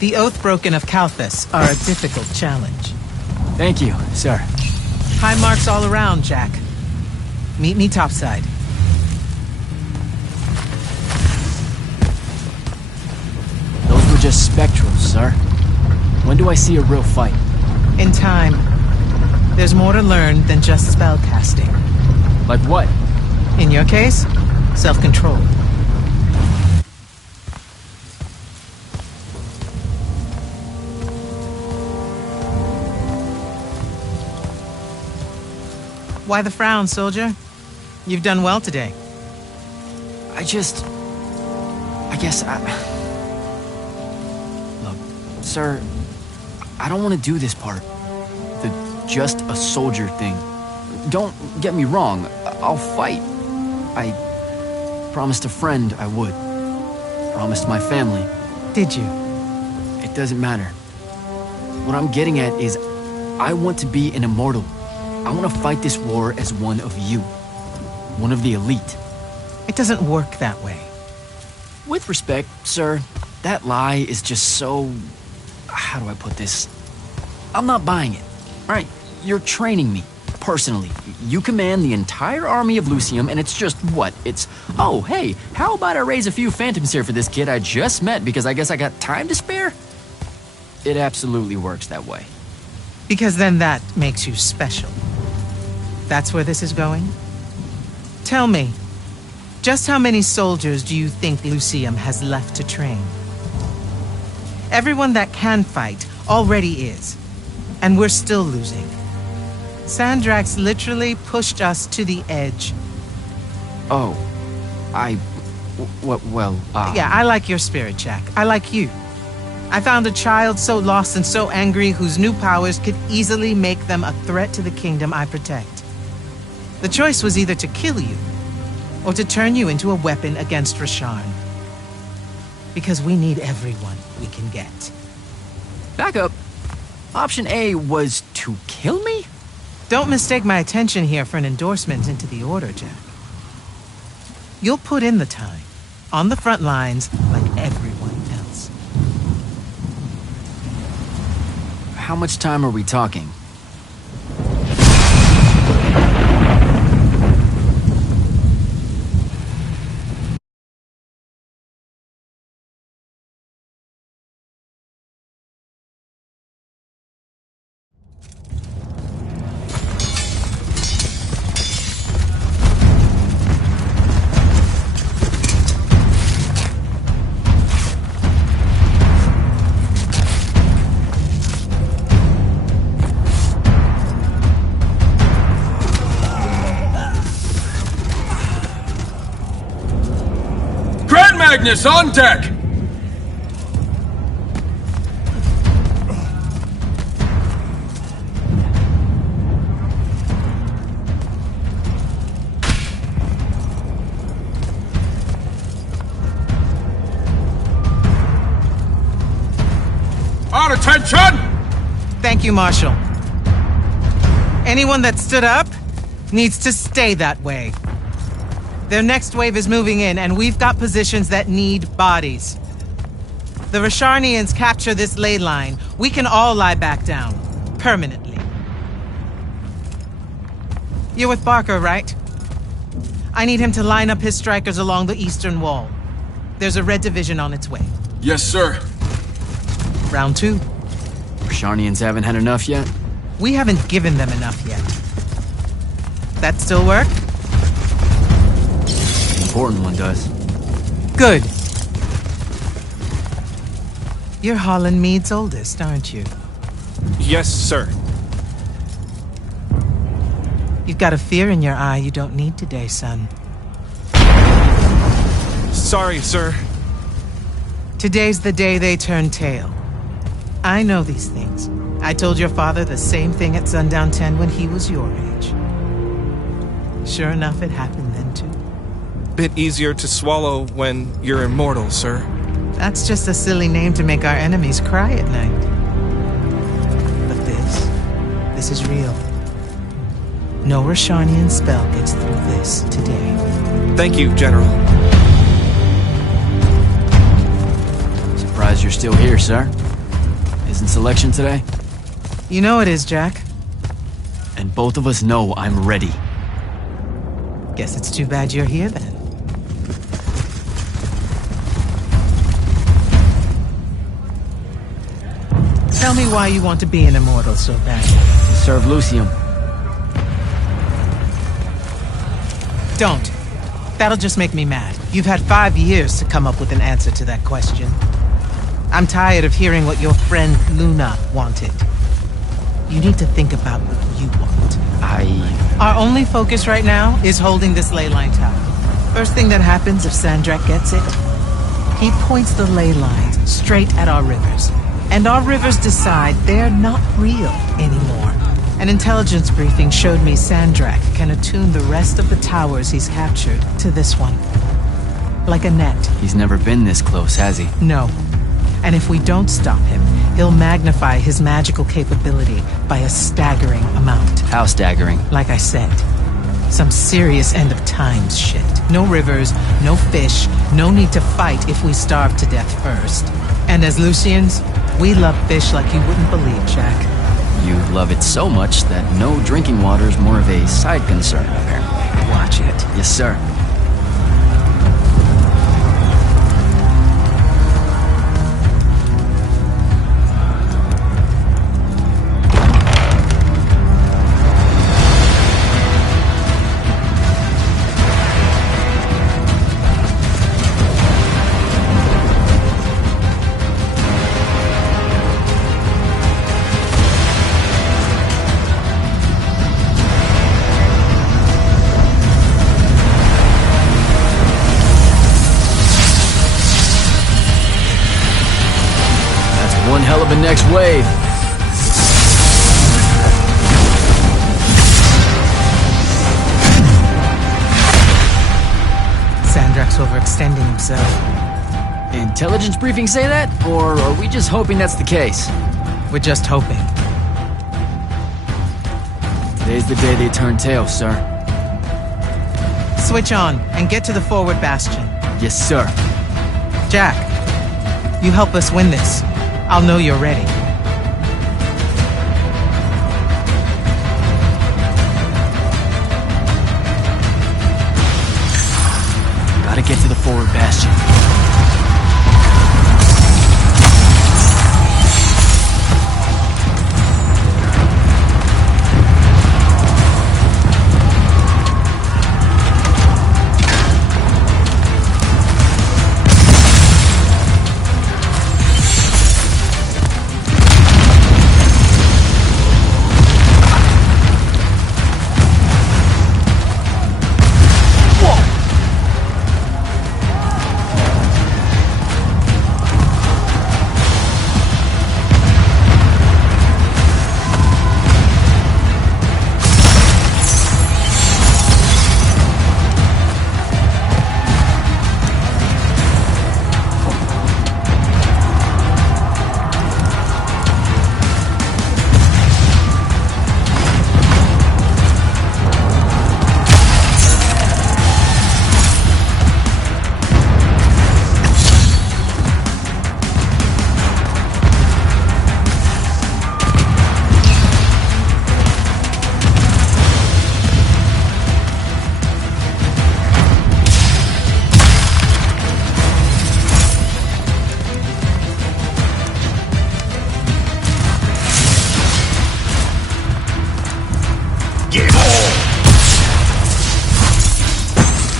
The Oathbroken of Kalthus are a difficult challenge. Thank you, sir. High marks all around, Jack. Meet me topside. Those were just spectrals, sir. When do I see a real fight? In time. There's more to learn than just spell casting. Like what? In your case, self-control. Why the frown, soldier? You've done well today. I guess Look, sir, I don't want to do this part. The just a soldier thing. Don't get me wrong, I'll fight. I promised a friend I would. Promised my family. Did you? It doesn't matter. What I'm getting at is, I want to be an immortal. I want to fight this war as one of you. One of the elite. It doesn't work that way. With respect, sir, that lie is just so... How do I put this? I'm not buying it. Right? You're training me, personally. You command the entire army of Lucium, and it's just what? It's, oh, hey, how about I raise a few phantoms here for this kid I just met because I guess I got time to spare? It absolutely works that way. Because then that makes you special. That's where this is going? Tell me, just how many soldiers do you think Lucium has left to train? Everyone that can fight already is, and we're still losing. Sandrax literally pushed us to the edge. Oh, Yeah, I like your spirit, Jack. I like you. I found a child so lost and so angry whose new powers could easily make them a threat to the kingdom I protect. The choice was either to kill you, or to turn you into a weapon against Rasharn. Because we need everyone we can get. Back up. Option A was to kill me? Don't mistake my attention here for an endorsement into the Order, Jack. You'll put in the time, on the front lines, like everyone else. How much time are we talking? Magnus on deck! On attention! Thank you, Marshal. Anyone that stood up needs to stay that way. Their next wave is moving in, and we've got positions that need bodies. The Rasharnians capture this ley line, we can all lie back down. Permanently. You're with Barker, right? I need him to line up his strikers along the eastern wall. There's a red division on its way. Yes, sir. Round 2. Rasharnians haven't had enough yet? We haven't given them enough yet. That still work? Important one does. Good. You're Holland Mead's oldest, aren't you? Yes, sir. You've got a fear in your eye you don't need today, son. Sorry, sir. Today's the day they turn tail. I know these things. I told your father the same thing at Sundown 10 when he was your age. Sure enough, it happened then too. Bit easier to swallow when you're immortal, sir. That's just a silly name to make our enemies cry at night. But this is real. No Rasharnian spell gets through this today. Thank you, General. Surprised you're still here, sir. Isn't selection today? You know it is, Jack. And both of us know I'm ready. Guess it's too bad you're here then. Tell me why you want to be an immortal so bad. To serve Lucium. Don't. That'll just make me mad. You've had 5 years to come up with an answer to that question. I'm tired of hearing what your friend Luna wanted. You need to think about what you want. Our only focus right now is holding this ley line tower. First thing that happens if Sandrak gets it, he points the ley lines straight at our rivers. And our rivers decide they're not real anymore. An intelligence briefing showed me Sandrak can attune the rest of the towers he's captured to this one. Like a net. He's never been this close, has he? No. And if we don't stop him, he'll magnify his magical capability by a staggering amount. How staggering? Like I said, some serious end of times shit. No rivers, no fish, no need to fight if we starve to death first. And as Lucians, we love fish like you wouldn't believe, Jack. You love it so much that no drinking water is more of a side concern, apparently. Watch it. Yes, sir. One hell of a next wave. Sandrak's overextending himself. Intelligence briefings say that? Or are we just hoping that's the case? We're just hoping. Today's the day they turn tail, sir. Switch on and get to the forward bastion. Yes, sir. Jack, you help us win this. I'll know you're ready. Gotta get to the forward bastion.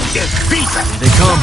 Here they come.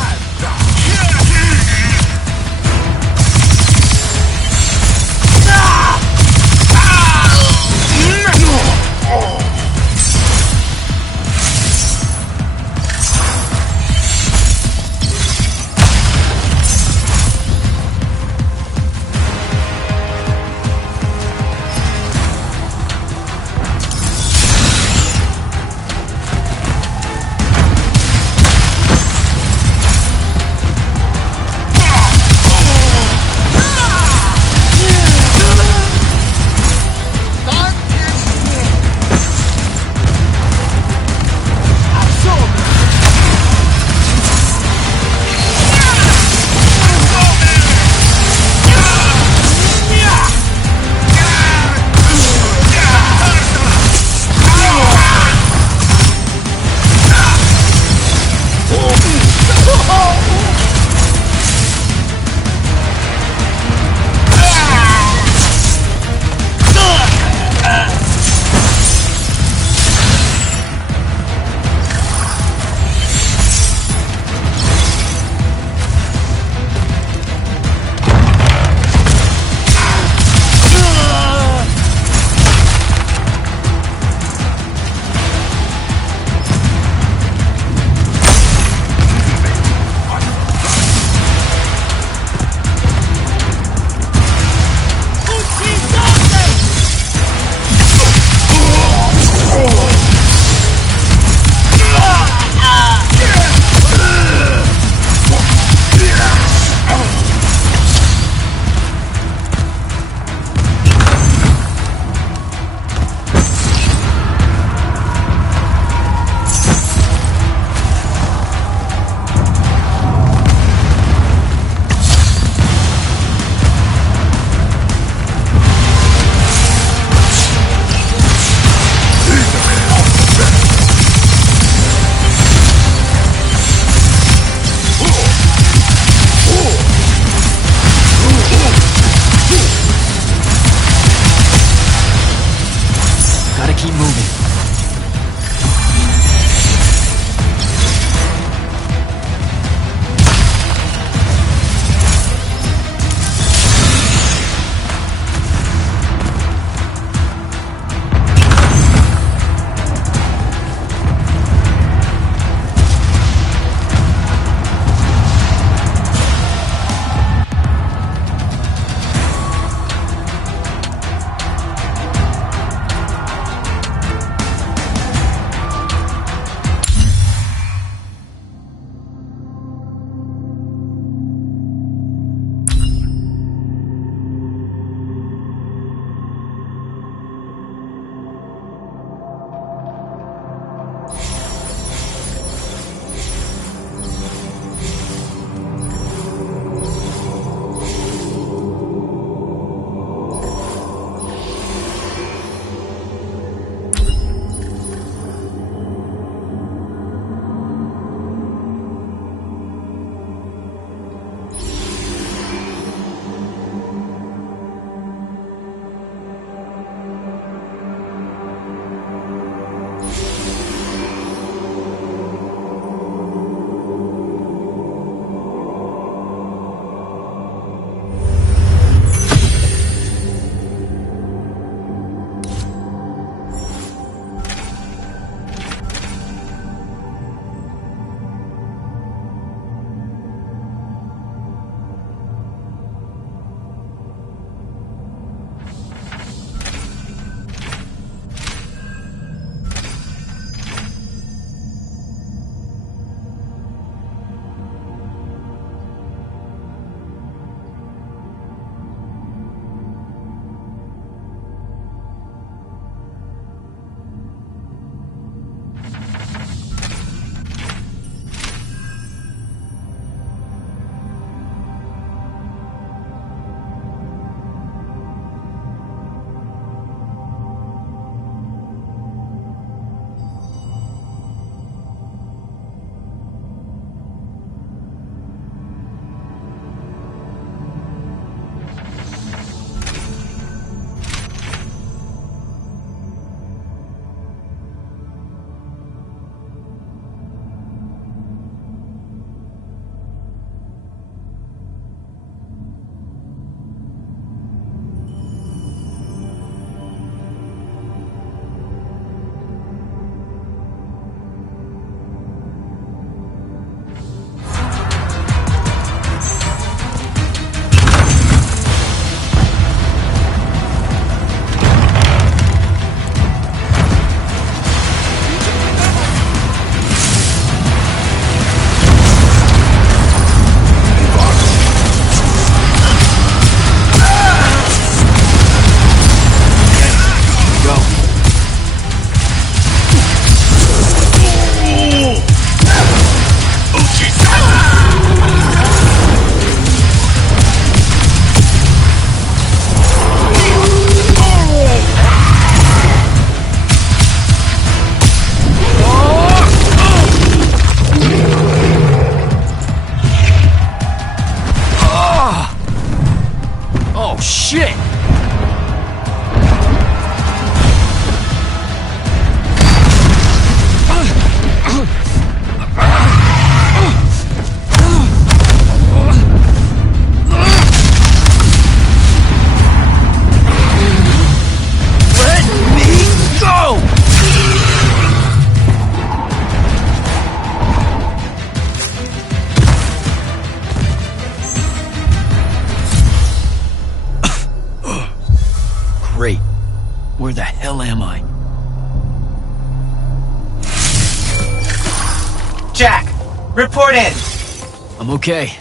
Report in. I'm okay.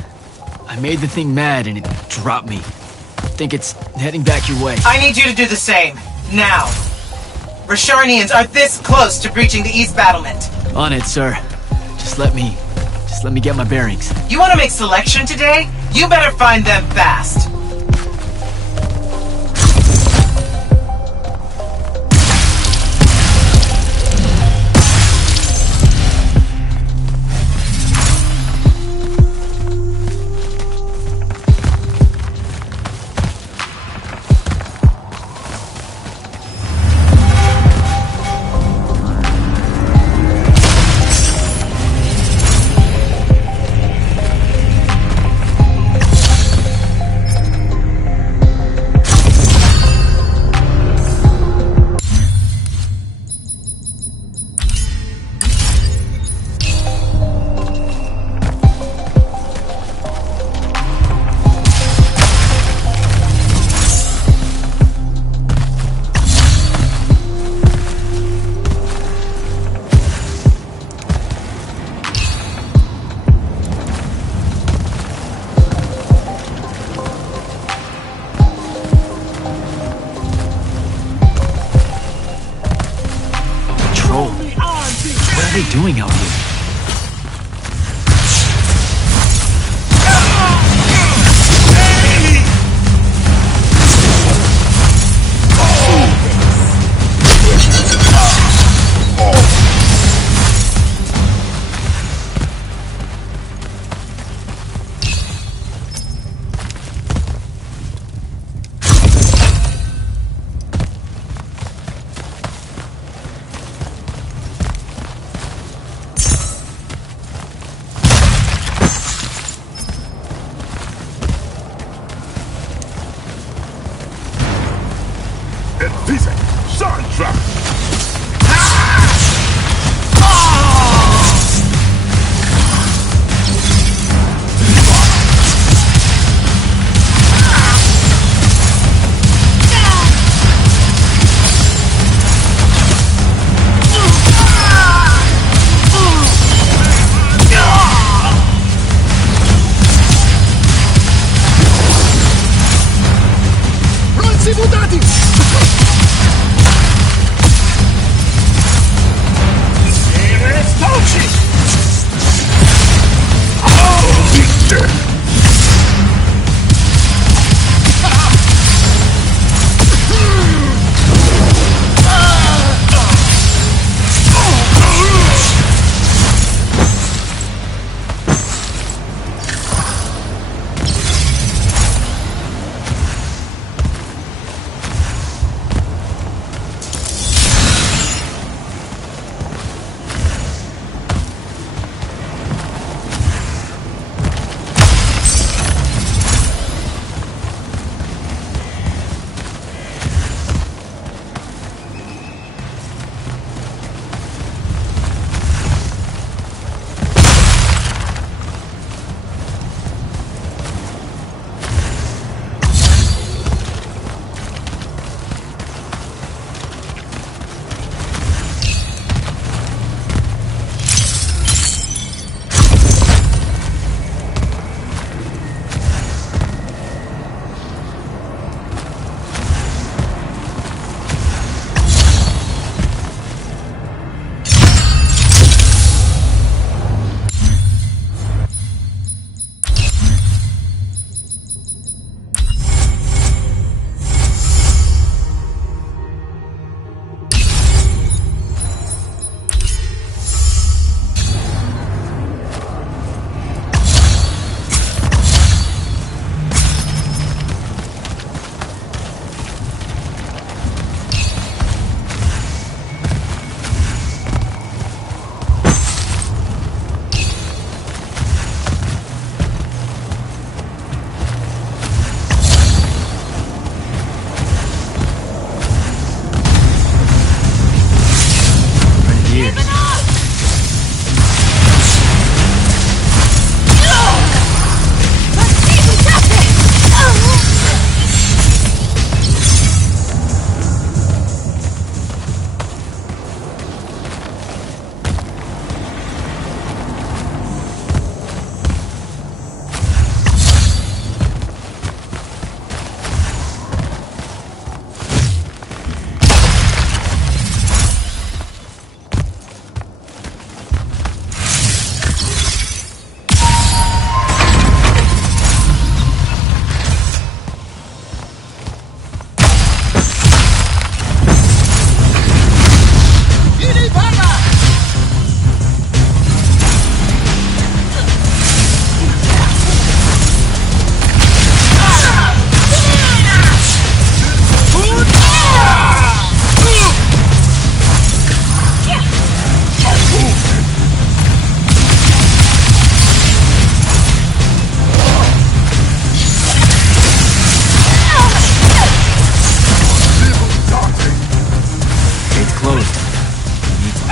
I made the thing mad and it dropped me. I think it's heading back your way. I need you to do the same. Now. Rasharnians are this close to breaching the east battlement. On it, sir. Just let me get my bearings. You want to make selection today? You better find them fast. What are they doing out here?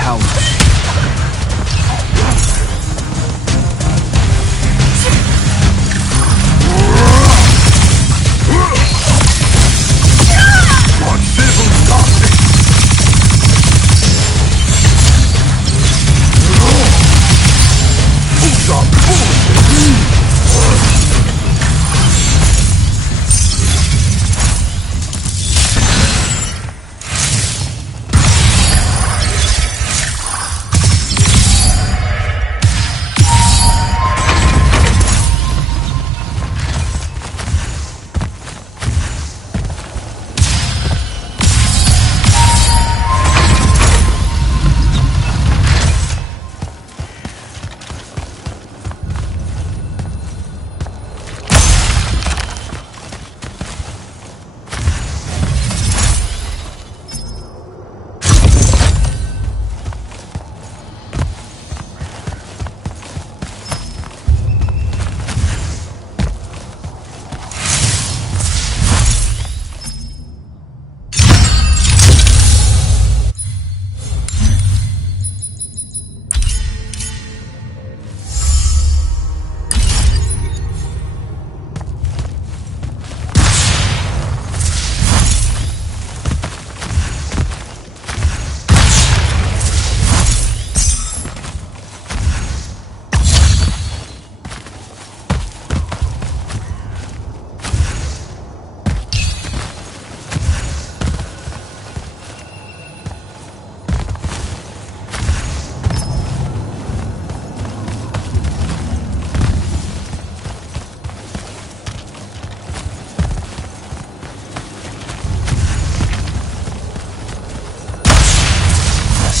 power.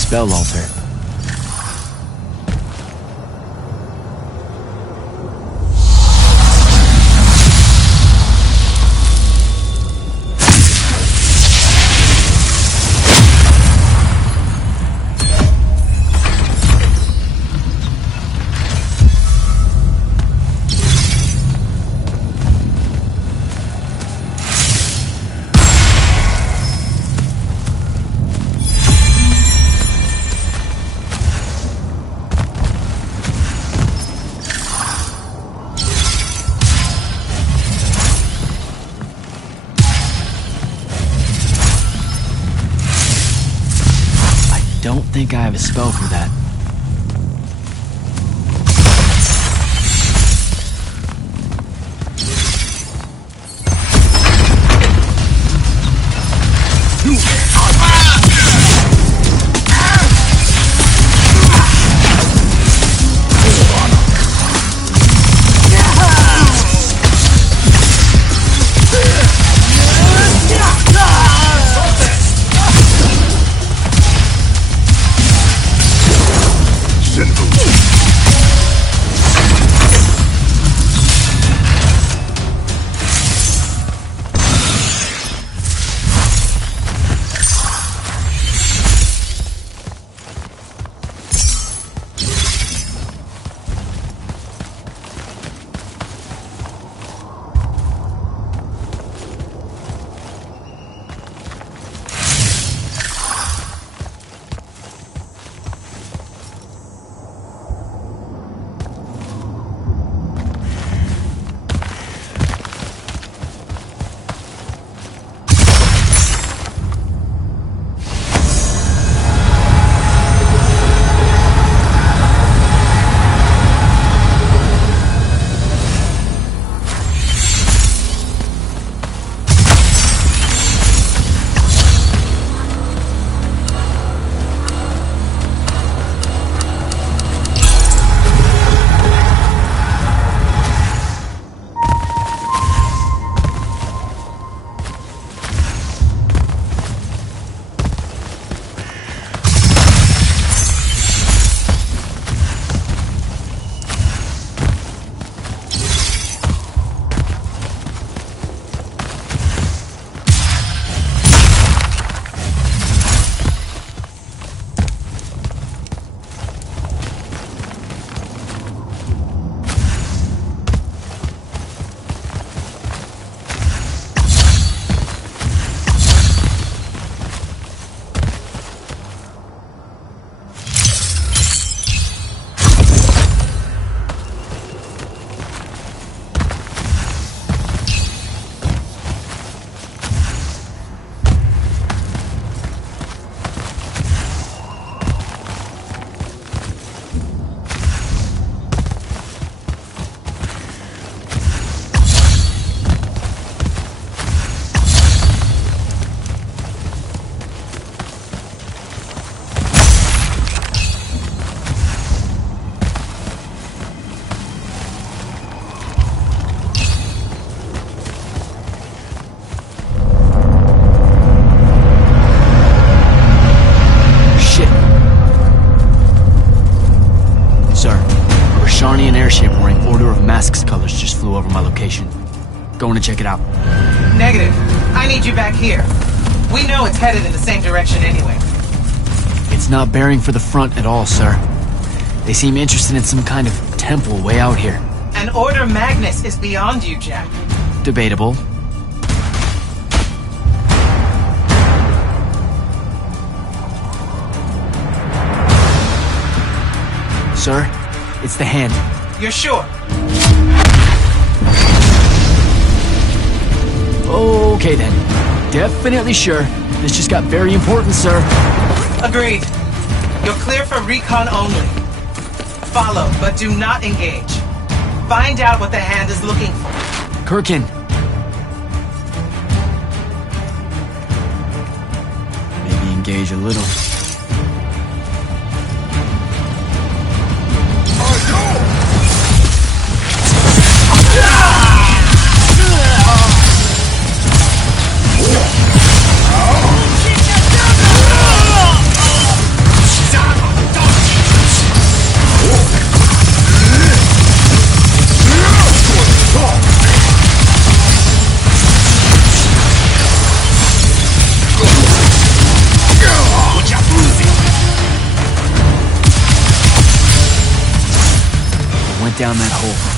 Spell altar. Don't think I have a spell for that. flew over my location. Going to check it out. Negative. I need you back here. We know it's headed in the same direction anyway. It's not bearing for the front at all, sir. They seem interested in some kind of temple way out here. An Order Magnus is beyond you, Jack. Debatable. Sir, it's the hand. You're sure? Okay then. Definitely sure. This just got very important, sir. Agreed. You're clear for recon only. Follow, but do not engage. Find out what the hand is looking for. Kirkin. Maybe engage a little. Down that hole.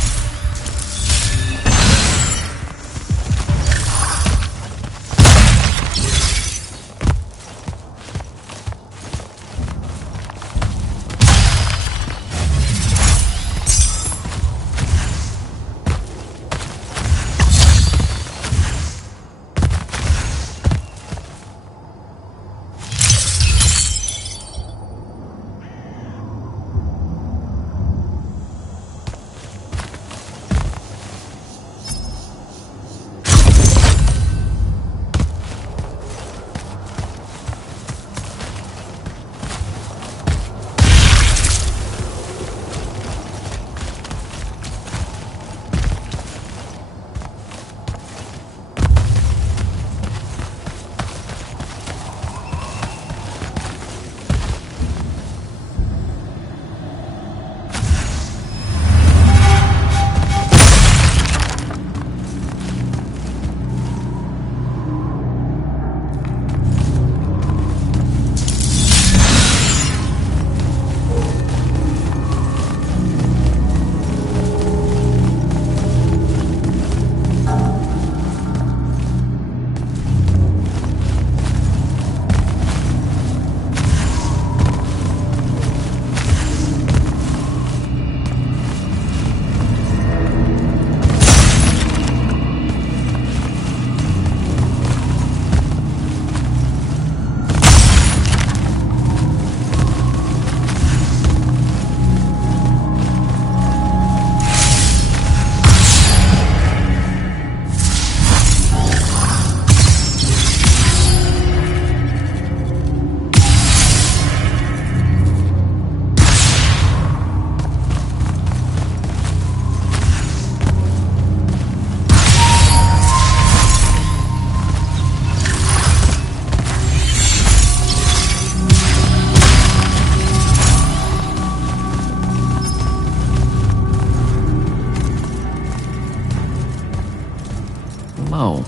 Oh.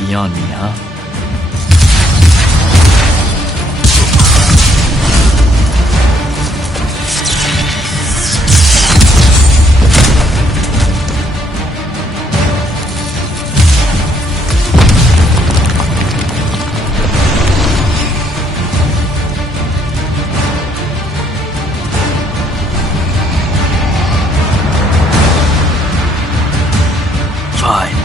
Beyond me, huh? Fine.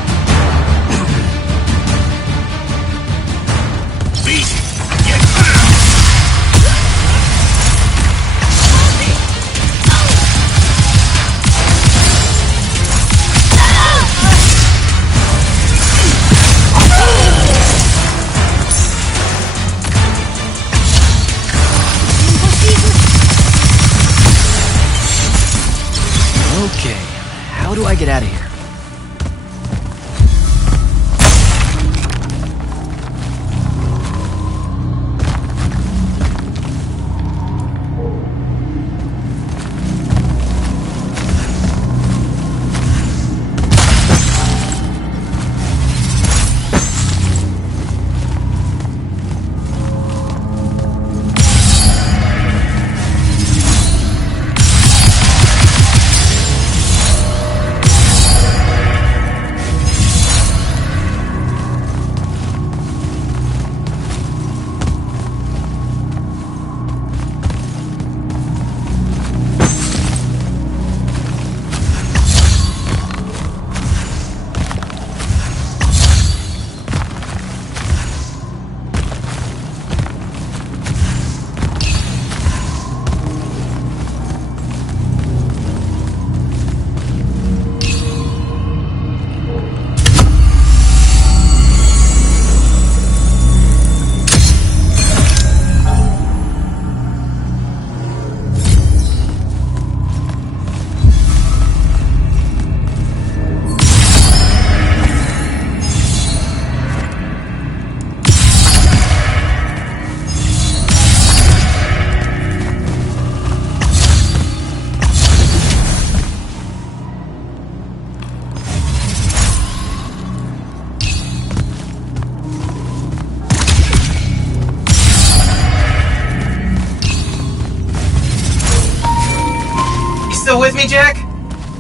still with me, Jack?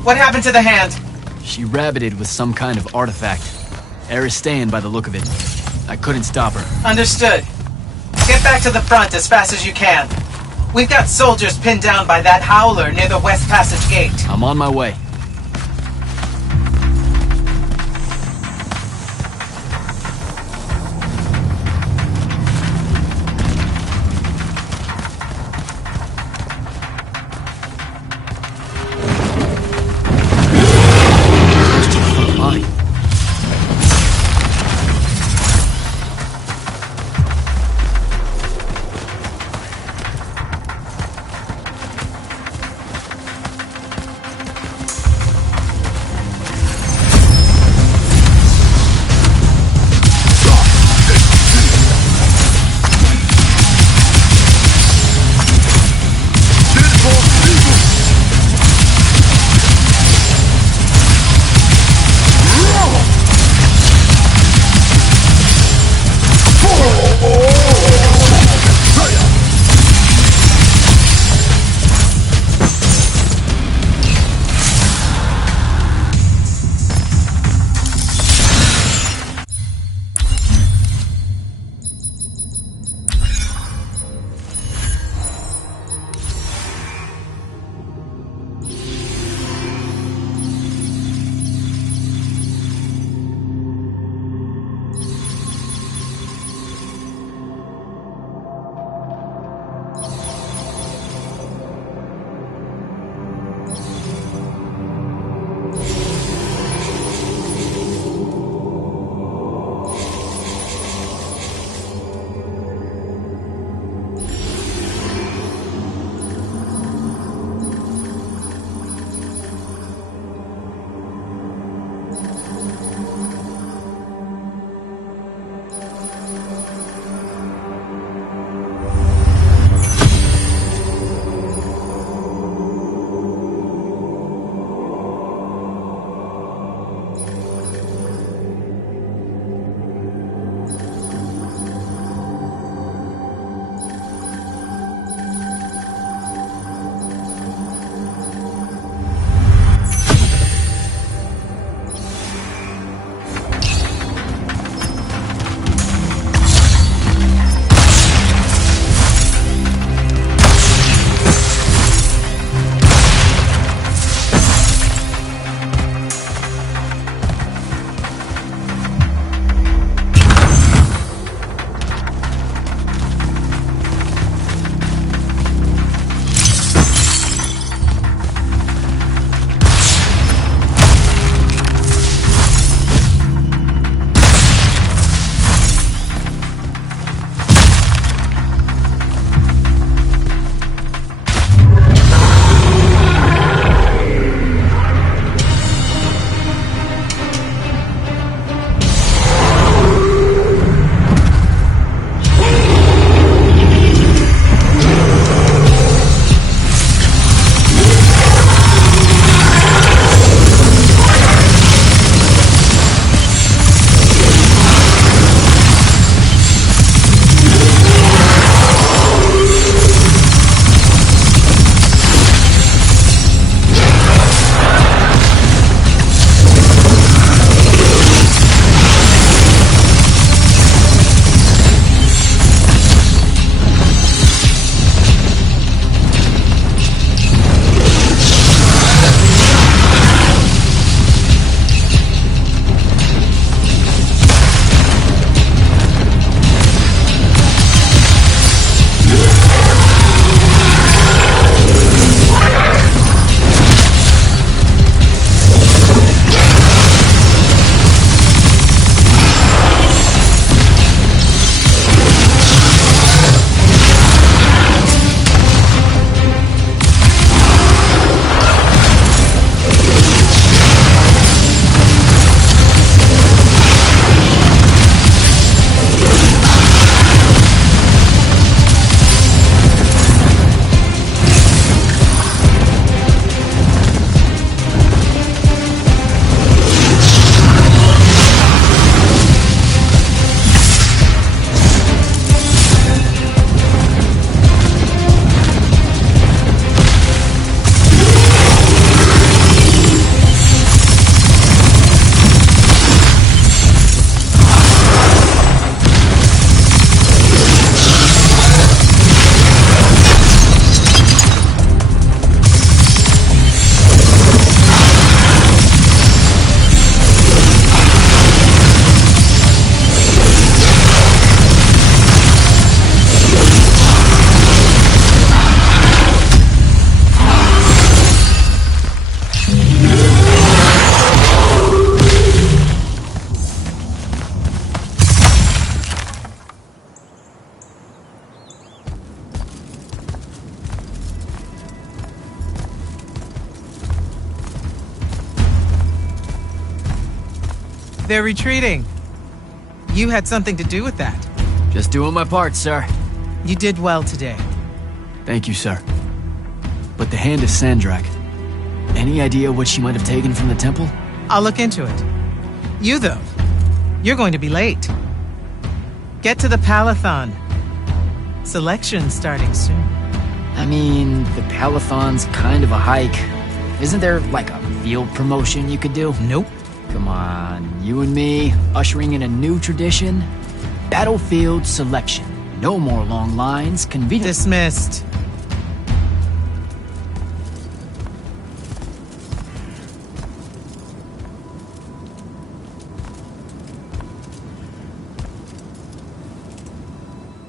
What happened to the hand? She rabbited with some kind of artifact. Aristean by the look of it. I couldn't stop her. Understood. Get back to the front as fast as you can. We've got soldiers pinned down by that howler near the West Passage gate. I'm on my way. They're retreating. You had something to do with that. Just doing my part, sir. You did well today. Thank you, sir. But the hand of Sandrak. Any idea what she might have taken from the temple? I'll look into it. You, though, you're going to be late. Get to the Palathon. Selection's starting soon. I mean, the Palathon's kind of a hike. Isn't there, like, a field promotion you could do? Nope. Come on, you and me, ushering in a new tradition? Battlefield selection. No more long lines, convenient. Dismissed.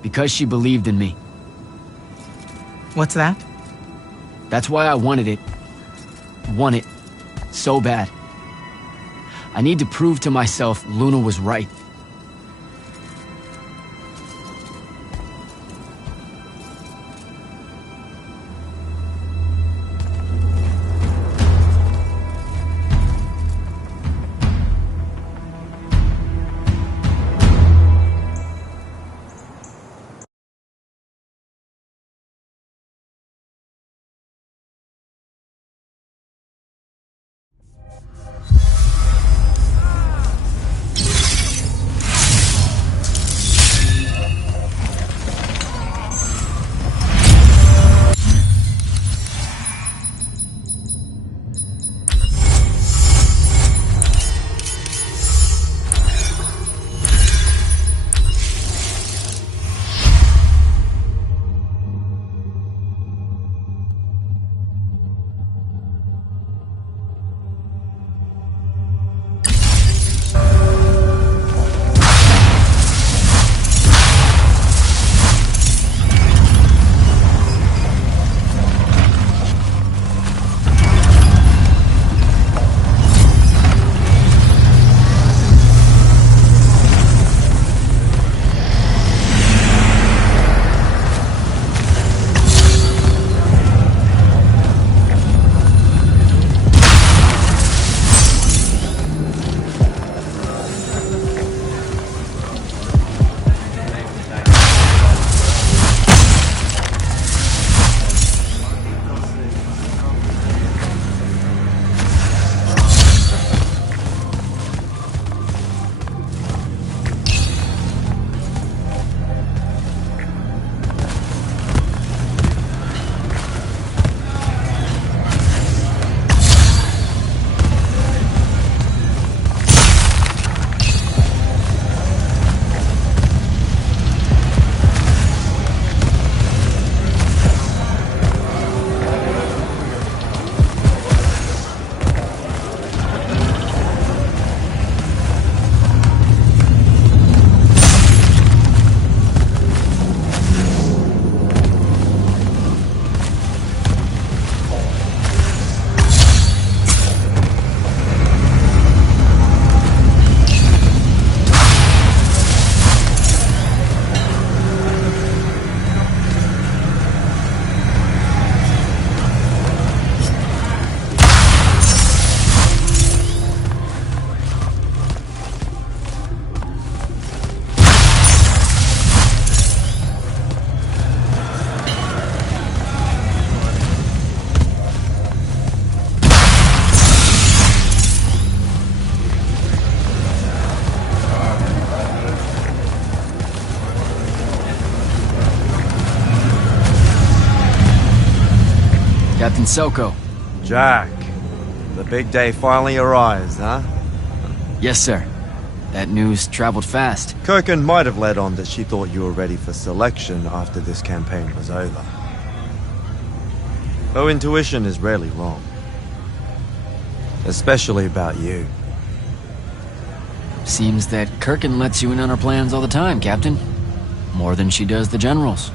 Because she believed in me. What's that? That's why I wanted it. Want it. So bad. I need to prove to myself Luna was right. Captain Selko. Jack, the big day finally arrives, huh? Yes, sir. That news traveled fast. Kirkin might have led on that she thought you were ready for selection after this campaign was over. Though intuition is rarely wrong. Especially about you. Seems that Kirkin lets you in on her plans all the time, Captain. More than she does the generals.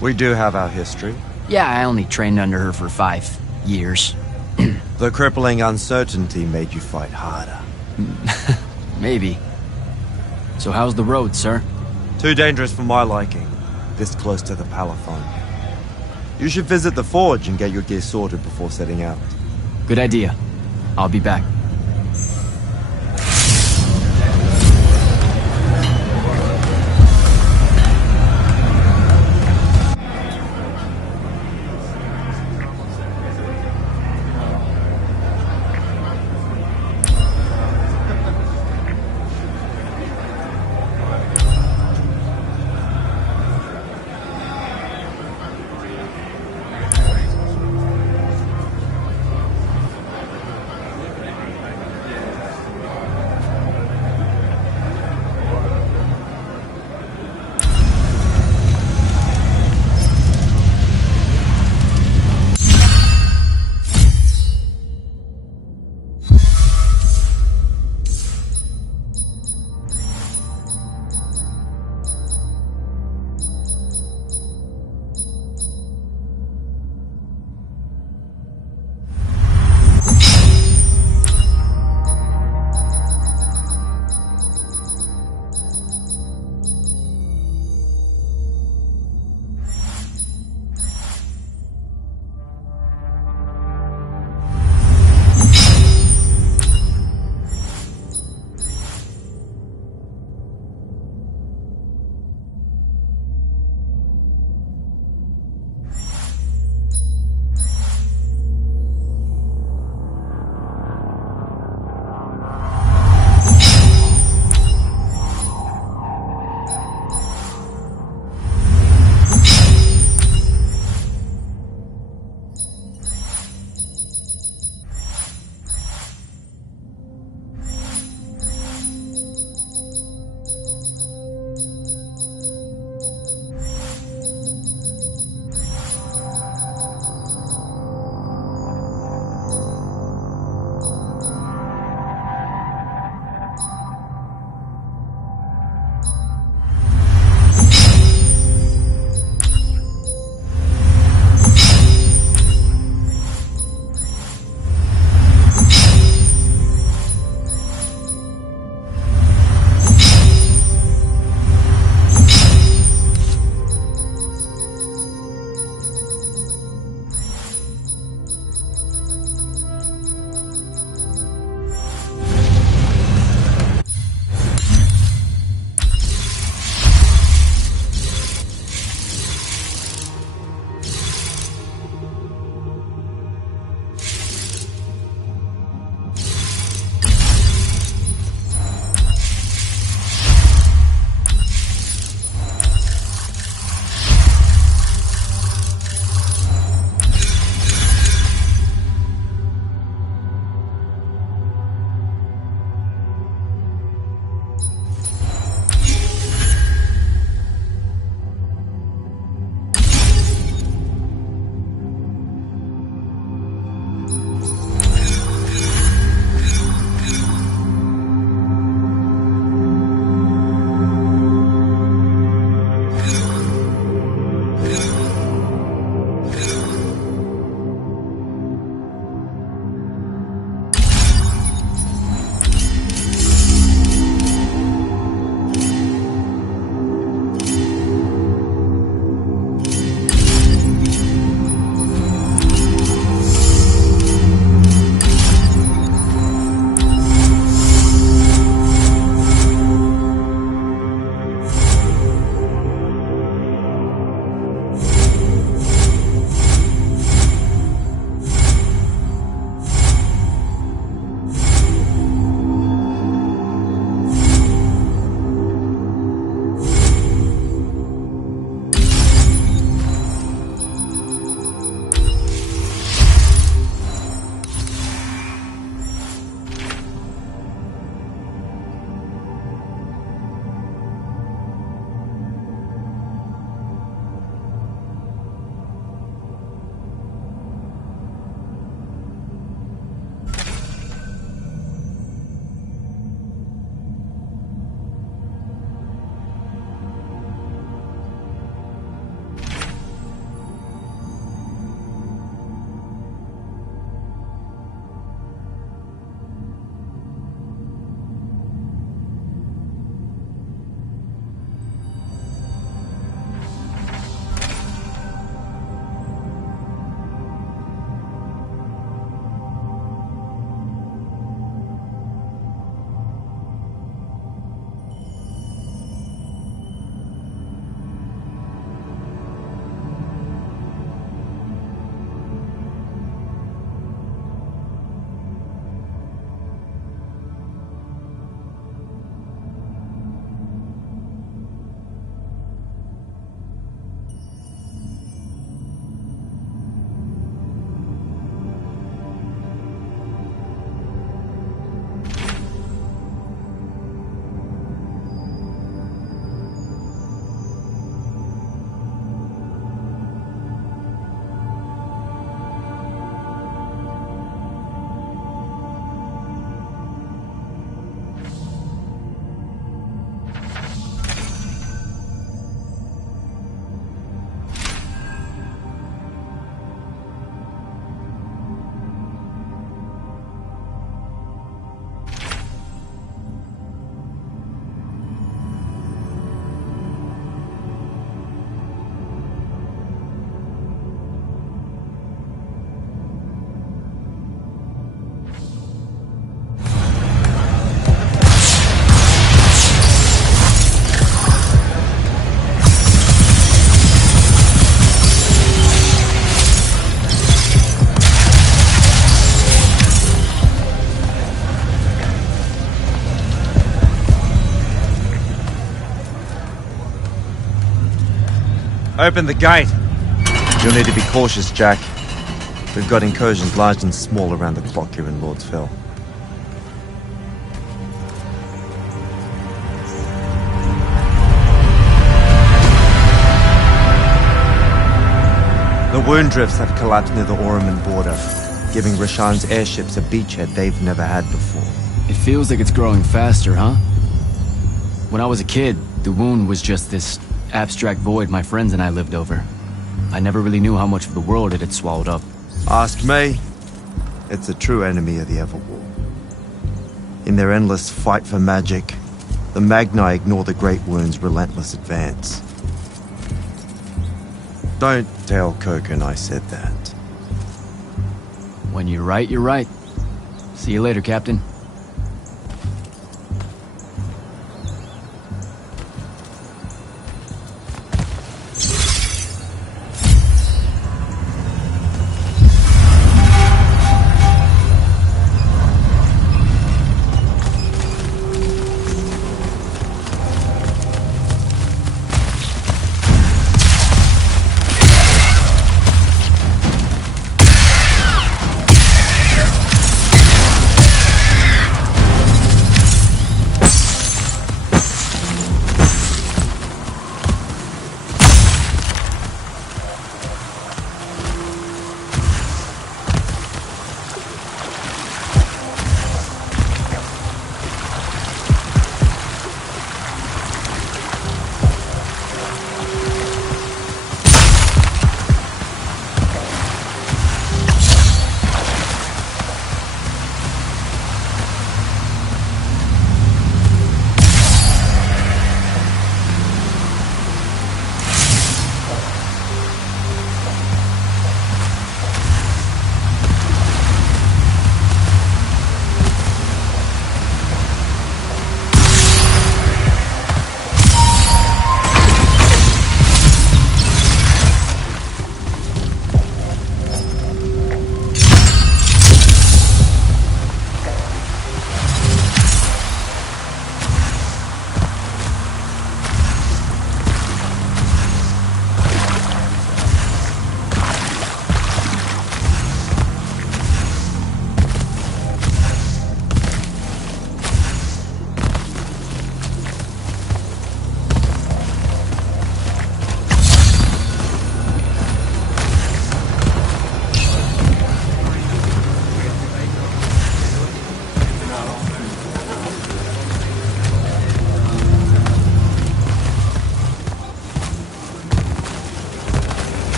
We do have our history. Yeah, I only trained under her for 5 years. The crippling uncertainty made you fight harder. Maybe. So how's the road, sir? Too dangerous for my liking, this close to the Palathon. You should visit the forge and get your gear sorted before setting out. Good idea. I'll be back. Open the gate. You'll need to be cautious, Jack. We've got incursions large and small around the clock here in Lordsville. The wound drifts have collapsed near the Orman border, giving Rashan's airships a beachhead they've never had before. It feels like it's growing faster, huh? When I was a kid, the wound was just this abstract void my friends and I lived over. I never really knew how much of the world it had swallowed up. Ask me. It's a true enemy of the Everwar. In their endless fight for magic, the Magni ignore the Great Wound's relentless advance. Don't tell Koken I said that. When you're right, you're right. See you later, Captain.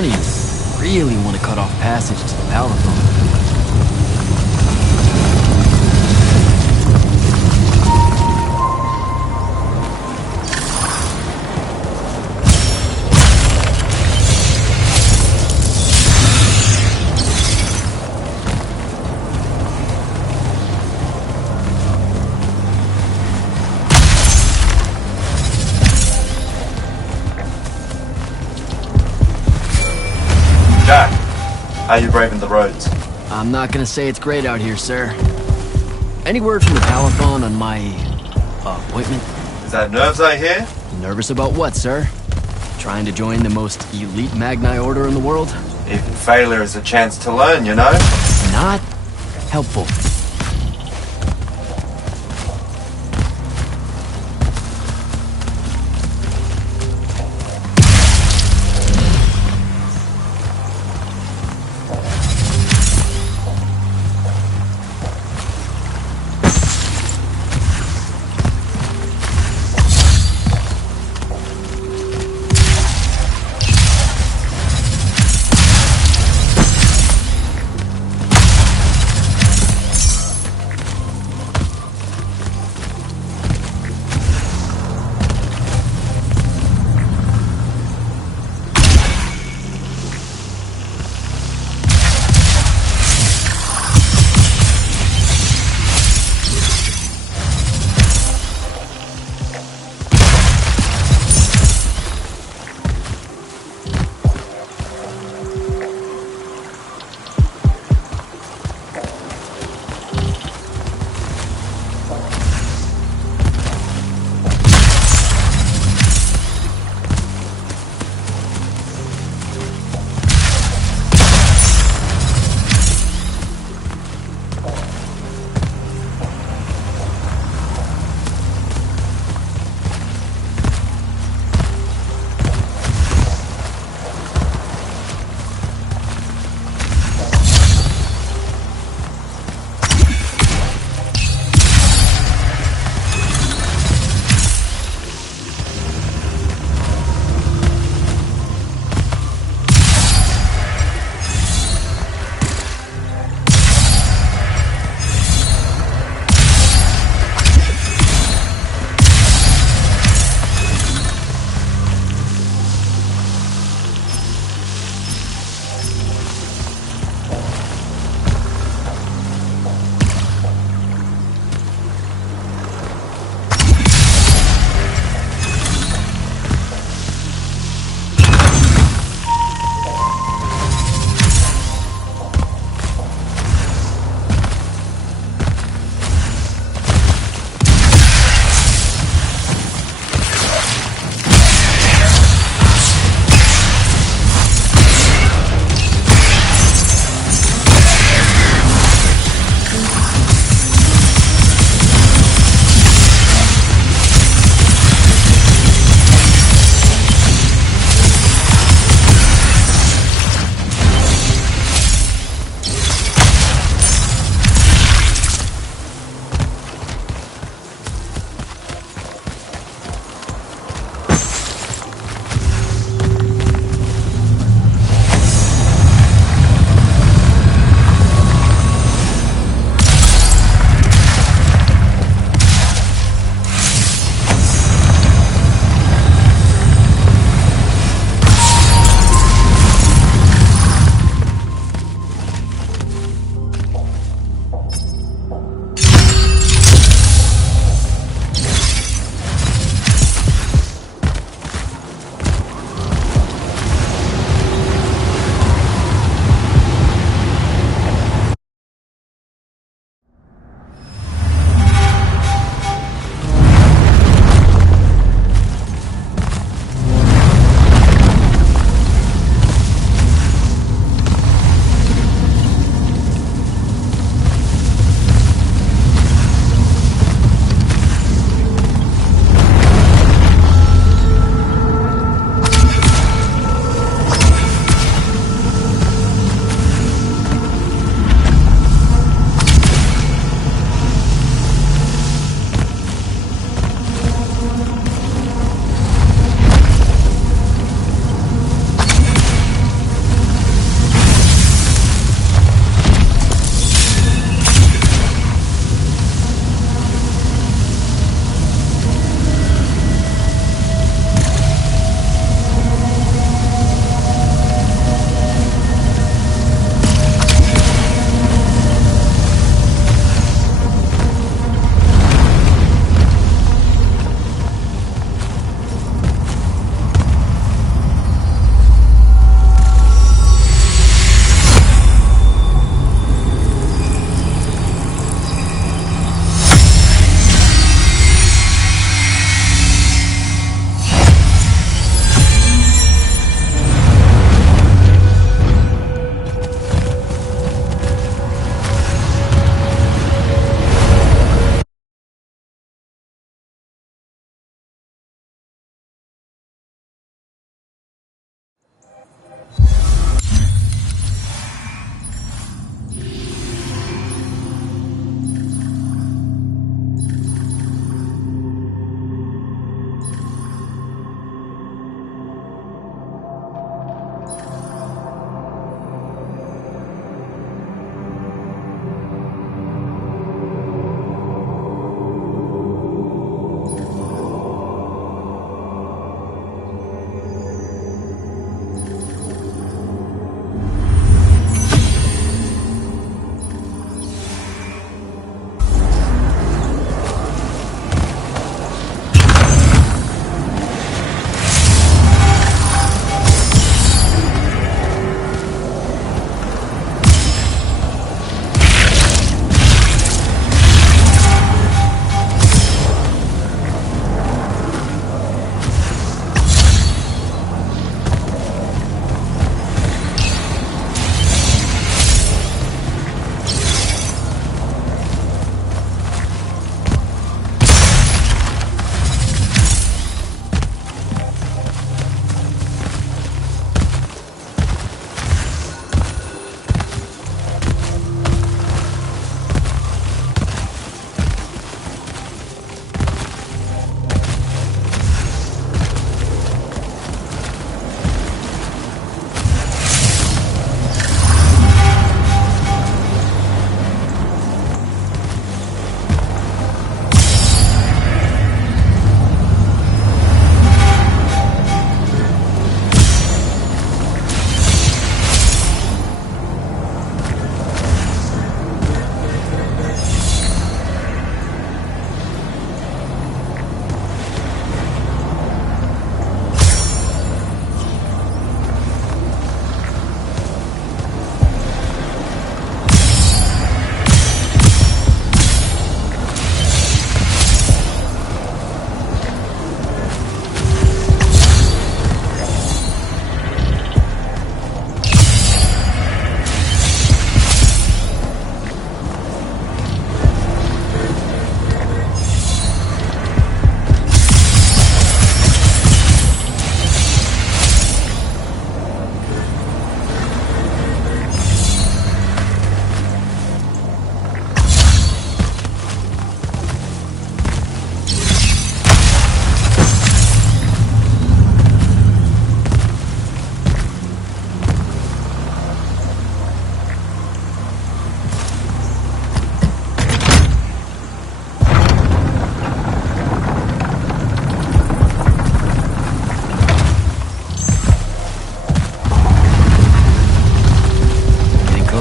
front of you really want to cut off passage to the Palatine. Jack, how you braving the roads? I'm not gonna say it's great out here, sir. Any word from the Palatine on my appointment? Is that nerves I hear? Nervous about what, sir? Trying to join the most elite Magni order in the world? Even failure is a chance to learn, you know? Not helpful.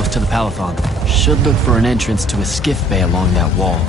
north to the Palathon. Should look for an entrance to a skiff bay along that wall.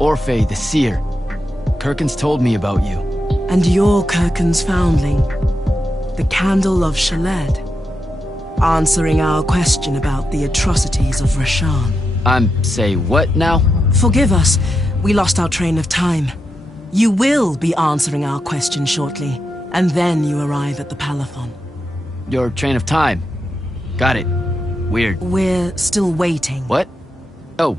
Orphe the Seer. Kirkin's told me about you. And you're Kirkin's foundling, the Candle of Shaled, answering our question about the atrocities of Rasharn. Say what now? Forgive us, we lost our train of time. You will be answering our question shortly, and then you arrive at the Palathon. Your train of time. Got it. Weird. We're still waiting. What? Oh,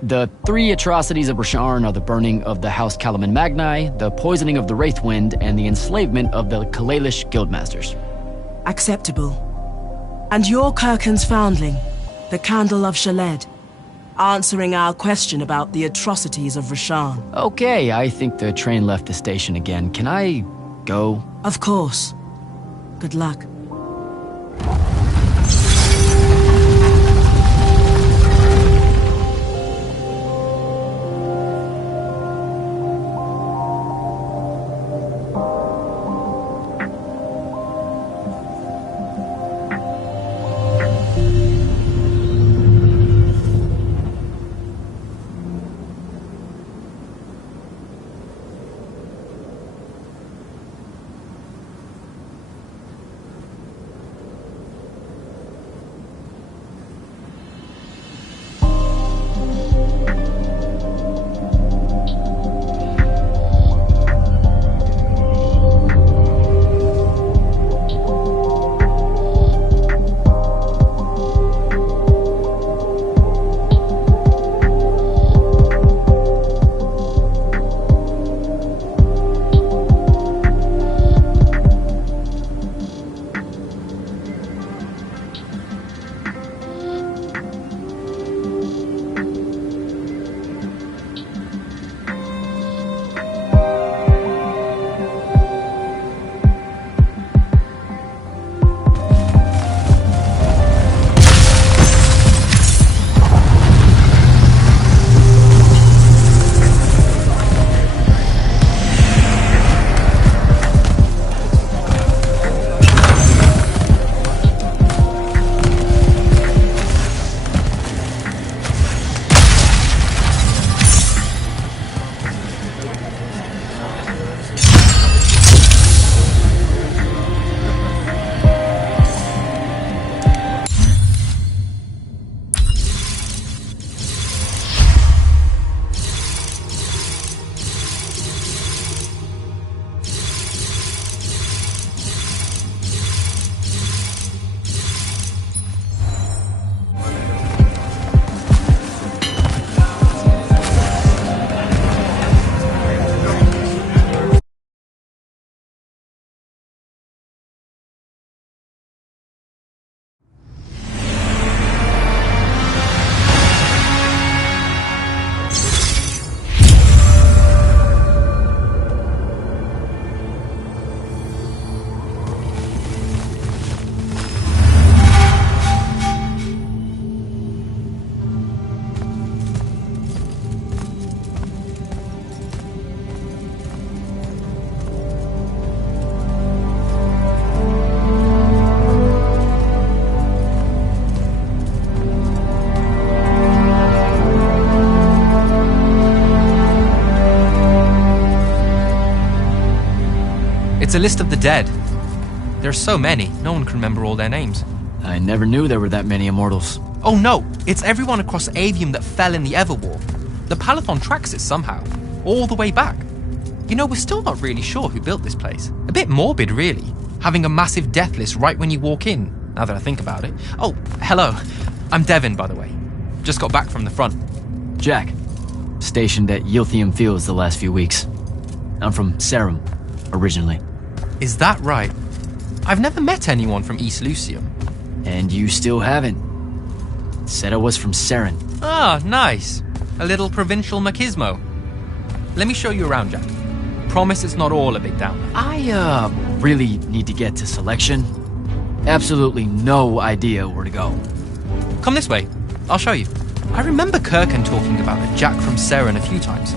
the 3 atrocities of Rasharn are the burning of the House Kalaman Magni, the poisoning of the Wraithwind, and the enslavement of the Kalalish Guildmasters. Acceptable. And you're Kirkin's foundling, the Candle of Shaled, answering our question about the atrocities of Rasharn. Okay, I think the train left the station again. Can I go? Of course. Good luck. It's a list of the dead. There are so many, no one can remember all their names. I never knew there were that many Immortals. Oh no, it's everyone across Aveum that fell in the Everwar. The Palathon tracks it somehow, all the way back. You know, we're still not really sure who built this place. A bit morbid, really, having a massive death list right when you walk in, now that I think about it. Oh, hello. I'm Devin, by the way. Just got back from the front. Jack. Stationed at Yilthium Fields the last few weeks. I'm from Serum, originally. Is that right? I've never met anyone from East Lucium. And you still haven't. Said I was from Seren. Ah, nice. A little provincial machismo. Let me show you around, Jack. Promise it's not all a big downer. I, really need to get to selection. Absolutely no idea where to go. Come this way. I'll show you. I remember Kirkin talking about a Jack from Seren a few times.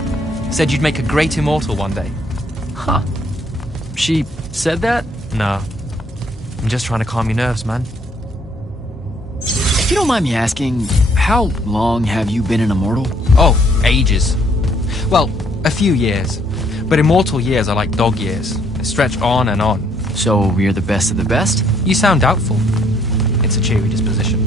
Said you'd make a great immortal one day. Huh. She said that? No. I'm just trying to calm your nerves, man. If you don't mind me asking, how long have you been an immortal? Oh, ages. Well, a few years. But immortal years are like dog years. They stretch on and on. So we're the best of the best? You sound doubtful. It's a cheery disposition.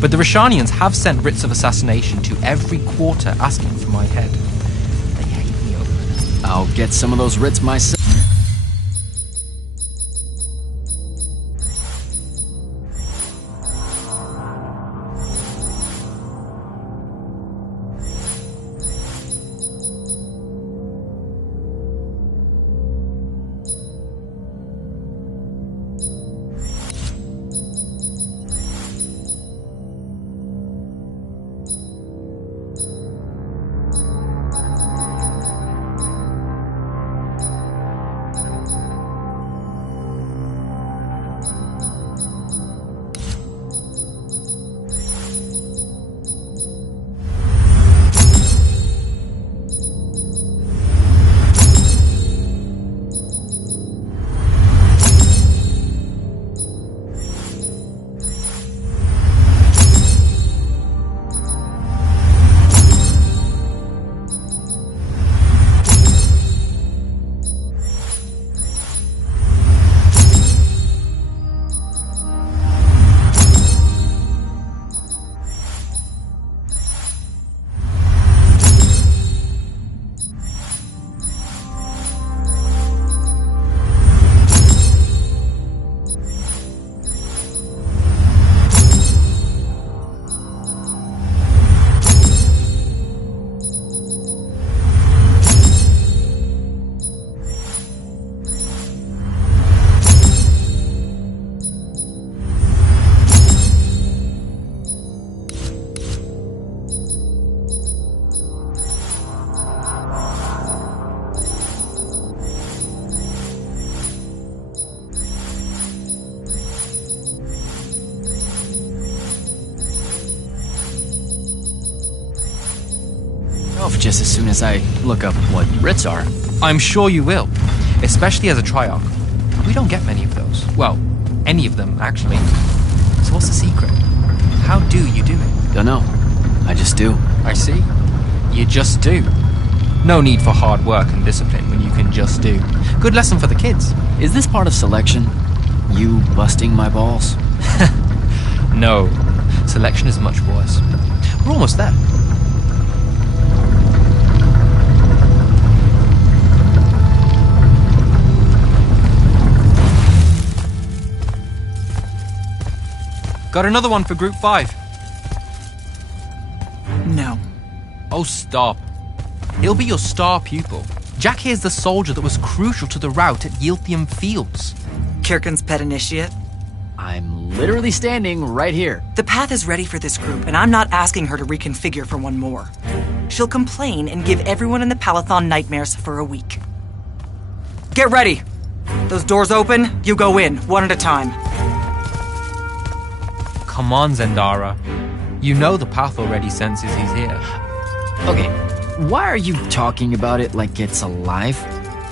But the Rishanians have sent writs of assassination to every quarter asking for my head. They hate me over it. I'll get some of those writs myself. Off just as soon as I look up what writs are. I'm sure you will, especially as a Triarch. We don't get many of those. Well, any of them, actually. So what's the secret? How do you do it? Dunno. I just do. I see. You just do. No need for hard work and discipline when you can just do. Good lesson for the kids. Is this part of selection? You busting my balls? No. Selection is much worse. We're almost there. Got another one for Group 5. No. Oh, stop. He'll be your star pupil. Jack here's the soldier that was crucial to the rout at Yilthium Fields. Kirkin's pet initiate? I'm literally standing right here. The path is ready for this group, and I'm not asking her to reconfigure for one more. She'll complain and give everyone in the Palathon nightmares for a week. Get ready! Those doors open, you go in, one at a time. Come on, Zendara. You know the path already senses he's here. Okay, why are you talking about it like it's alive?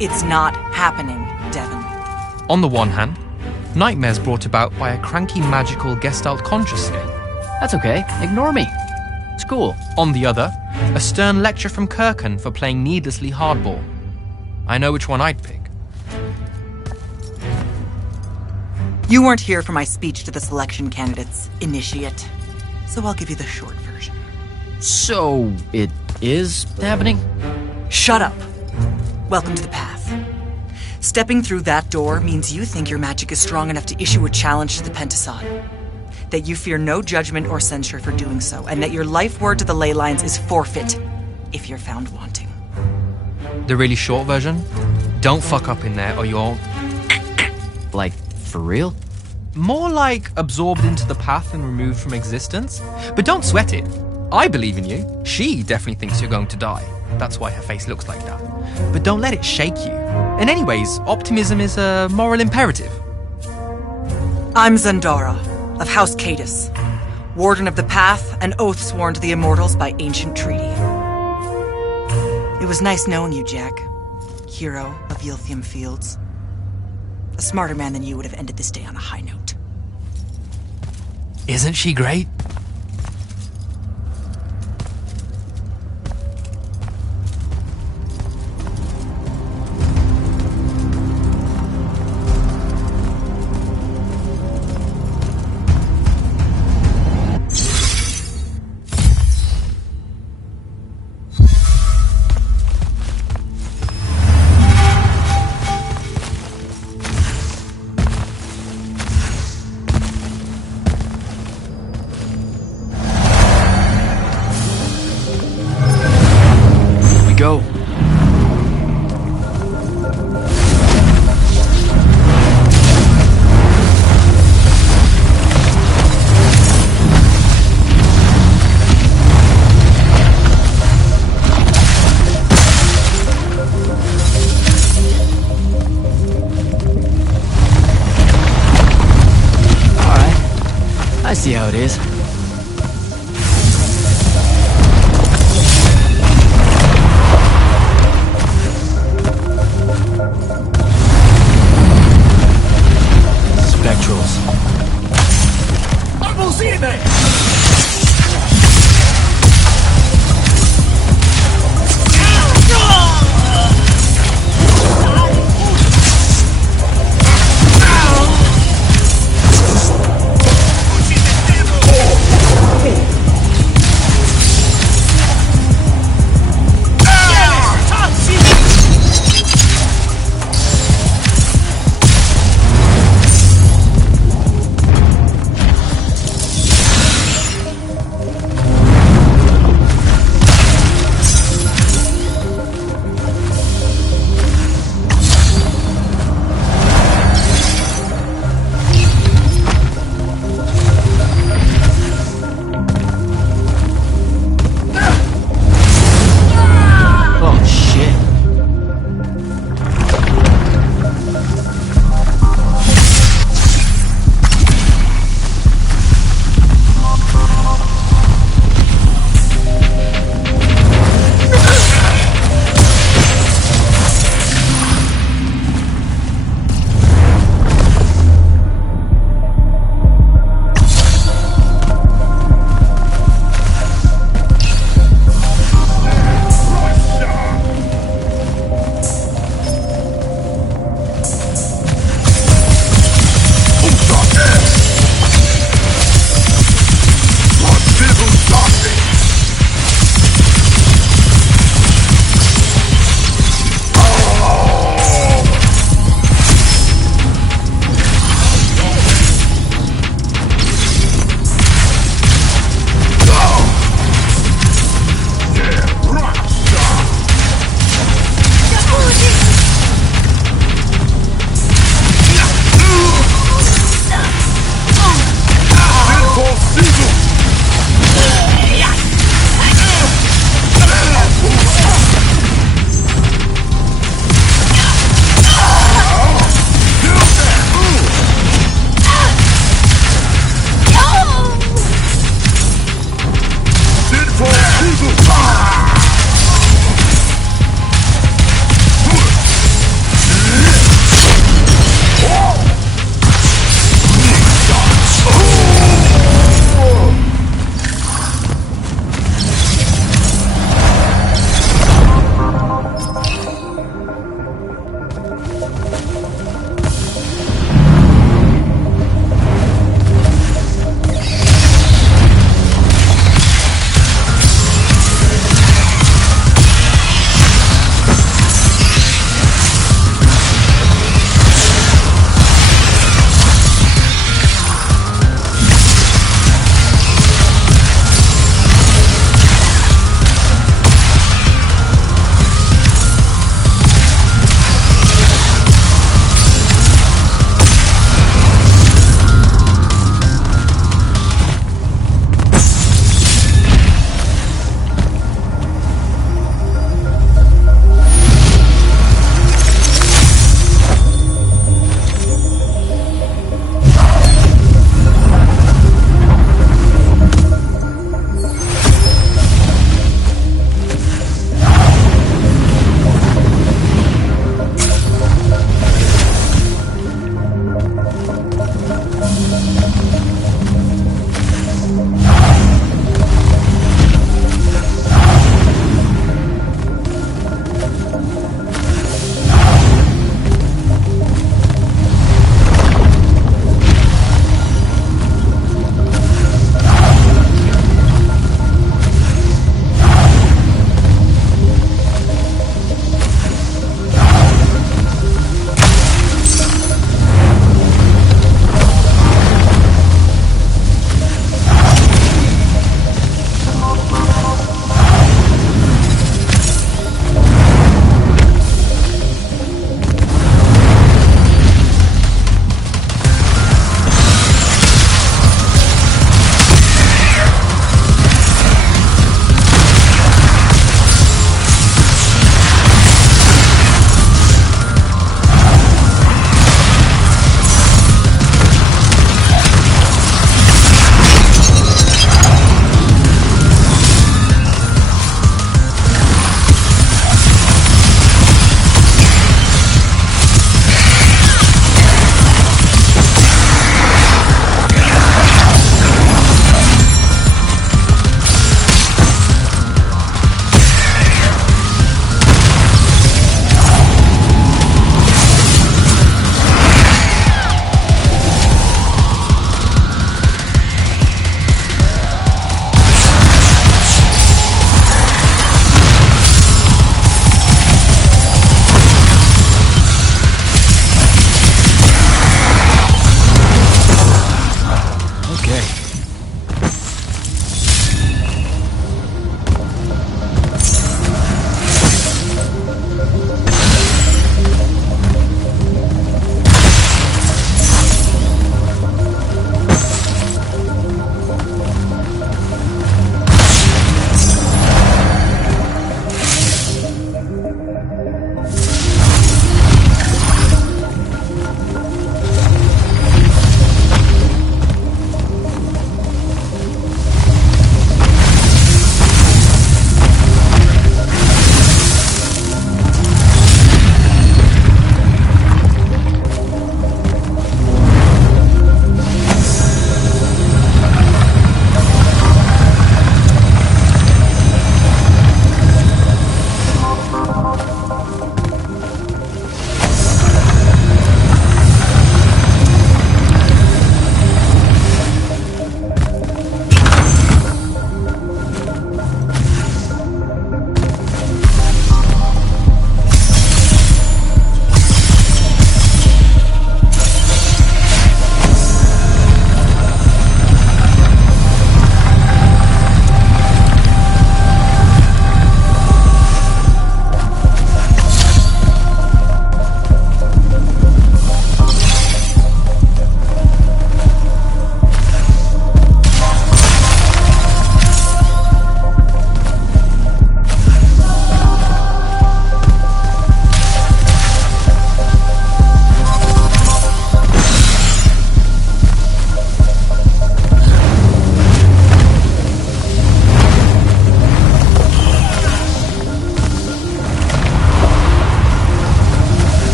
It's not happening, Devon. On the one hand, nightmares brought about by a cranky magical Gestalt conscious state. That's okay, ignore me. It's cool. On the other, a stern lecture from Kirkin for playing needlessly hardball. I know which one I'd pick. You weren't here for my speech to the selection candidates, Initiate. So I'll give you the short version. So, it is happening? Shut up. Welcome to the path. Stepping through that door means you think your magic is strong enough to issue a challenge to the Pentason. That you fear no judgment or censure for doing so, and that your life word to the ley lines is forfeit if you're found wanting. The really short version? Don't fuck up in there or you'll... Like, for real? More like absorbed into the path and removed from existence. But don't sweat it. I believe in you. She definitely thinks you're going to die. That's why her face looks like that. But don't let it shake you. And anyways, optimism is a moral imperative. I'm Zendara, of House Cadus, Warden of the Path, an oath sworn to the Immortals by ancient treaty. It was nice knowing you, Jack. Hero of Yilthium Fields. A smarter man than you would have ended this day on a high note. Isn't she great? I see how it is. Spectrals. ¡Vamos, irme!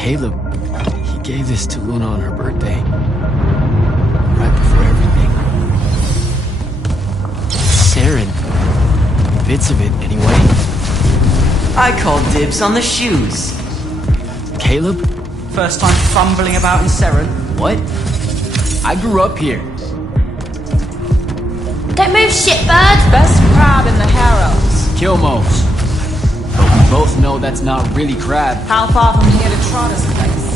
Caleb, he gave this to Luna on her birthday. Right before everything. Saren. Bits of it, anyway. I called dibs on the shoes. Caleb? First time fumbling about in Seren. What? I grew up here. Don't move, shitbird! Best crab in the Harrows. Kilmos. But we both know that's not really crab. How far from here to Trotter's place?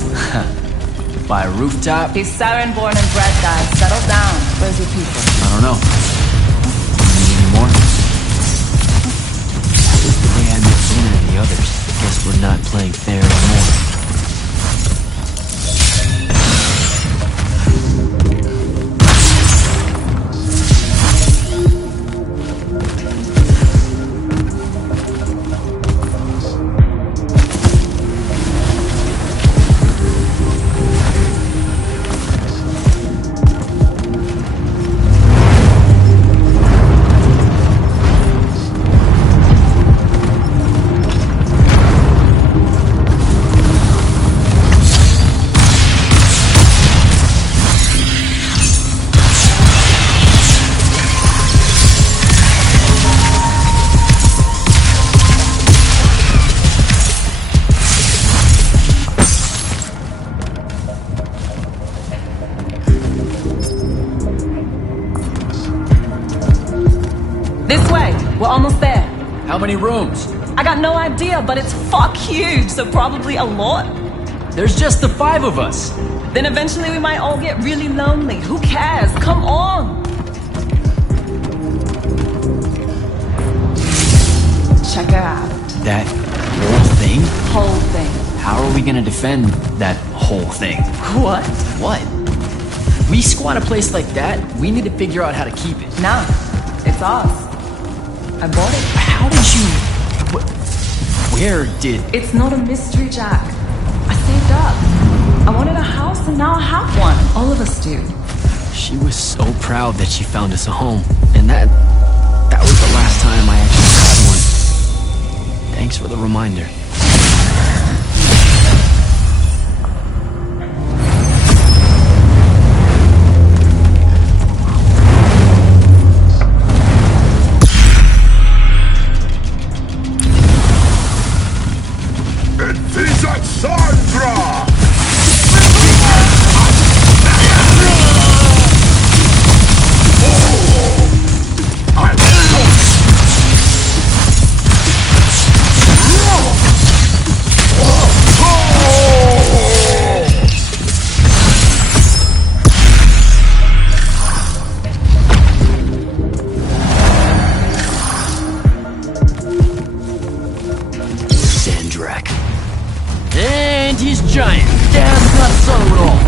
By a rooftop? He's Saren born and bred, guys. Settle down. Where's your people? I don't know. Any more? That was the way I met Luna and the others. Guess we're not playing fair anymore. This way. We're almost there. How many rooms? I got no idea, but it's fuck huge, so probably a lot. There's just the 5 of us. Then eventually we might all get really lonely. Who cares? Come on! Check her out. That whole thing? Whole thing. How are we gonna defend that whole thing? What? What? We squat a place like that, we need to figure out how to keep it. Nah, it's ours. I bought it. How did you... Where did... It's not a mystery, Jack. I saved up. I wanted a house and now I have one. All of us do. She was so proud that she found us a home. And that was the last time I actually had one. Thanks for the reminder. And he's giant. Damn, not subtle at all.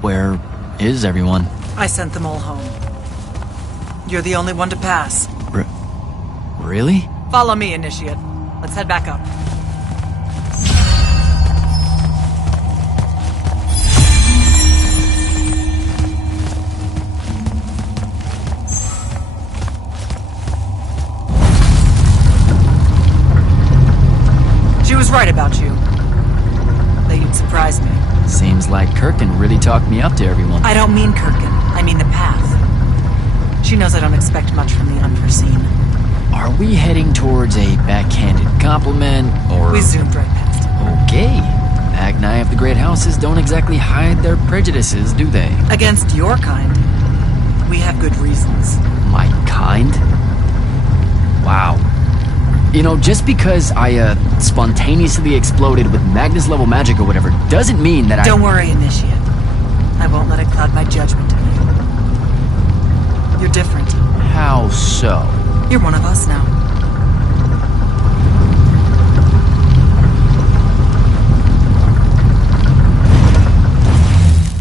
Where is everyone? I sent them all home. You're the only one to pass. Really? Follow me, Initiate. Let's head back up. was right about you. That you'd surprise me. Seems like Kirkin really talked me up to everyone. I don't mean Kirkin. I mean the path. She knows I don't expect much from the unforeseen. Are we heading towards a backhanded compliment, or... We zoomed right past it. Okay. Magni of the Great Houses don't exactly hide their prejudices, do they? Against your kind, we have good reasons. My kind? Wow. You know, just because I, spontaneously exploded with Magnus-level magic or whatever, doesn't mean that Don't worry, Initiate. I won't let it cloud my judgment of you. You're different. How so? You're one of us now.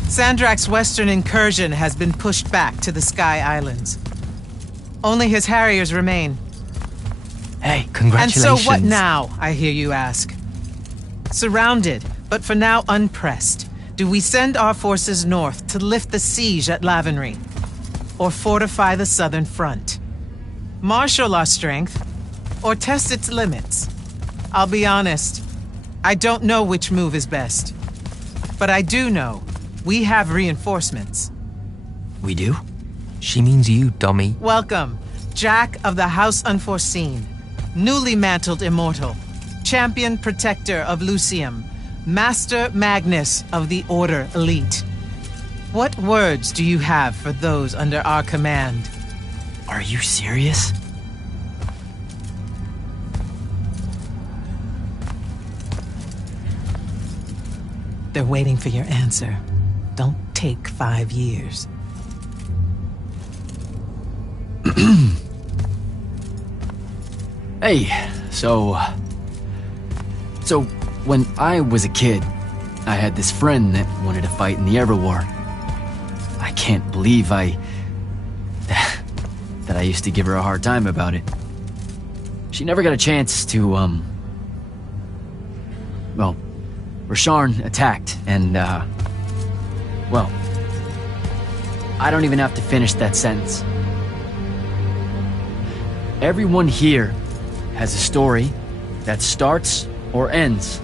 Sandrak's western incursion has been pushed back to the Sky Islands. Only his Harriers remain. Hey, congratulations. And so what now, I hear you ask? Surrounded, but for now unpressed, do we send our forces north to lift the siege at Lavenry? Or fortify the southern front? Marshal our strength, or test its limits? I'll be honest, I don't know which move is best. But I do know we have reinforcements. We do? She means you, dummy. Welcome, Jack of the House Unforeseen, newly mantled Immortal, champion protector of Lucium, Master Magnus of the Order Elite. What words do you have for those under our command? Are you serious? They're waiting for your answer. Don't take 5 years. Hey, so when I was a kid, I had this friend that wanted to fight in the Everwar. I can't believe that I used to give her a hard time about it. She never got a chance to, well, Rasharn attacked, and, well, I don't even have to finish that sentence. Everyone here has a story that starts or ends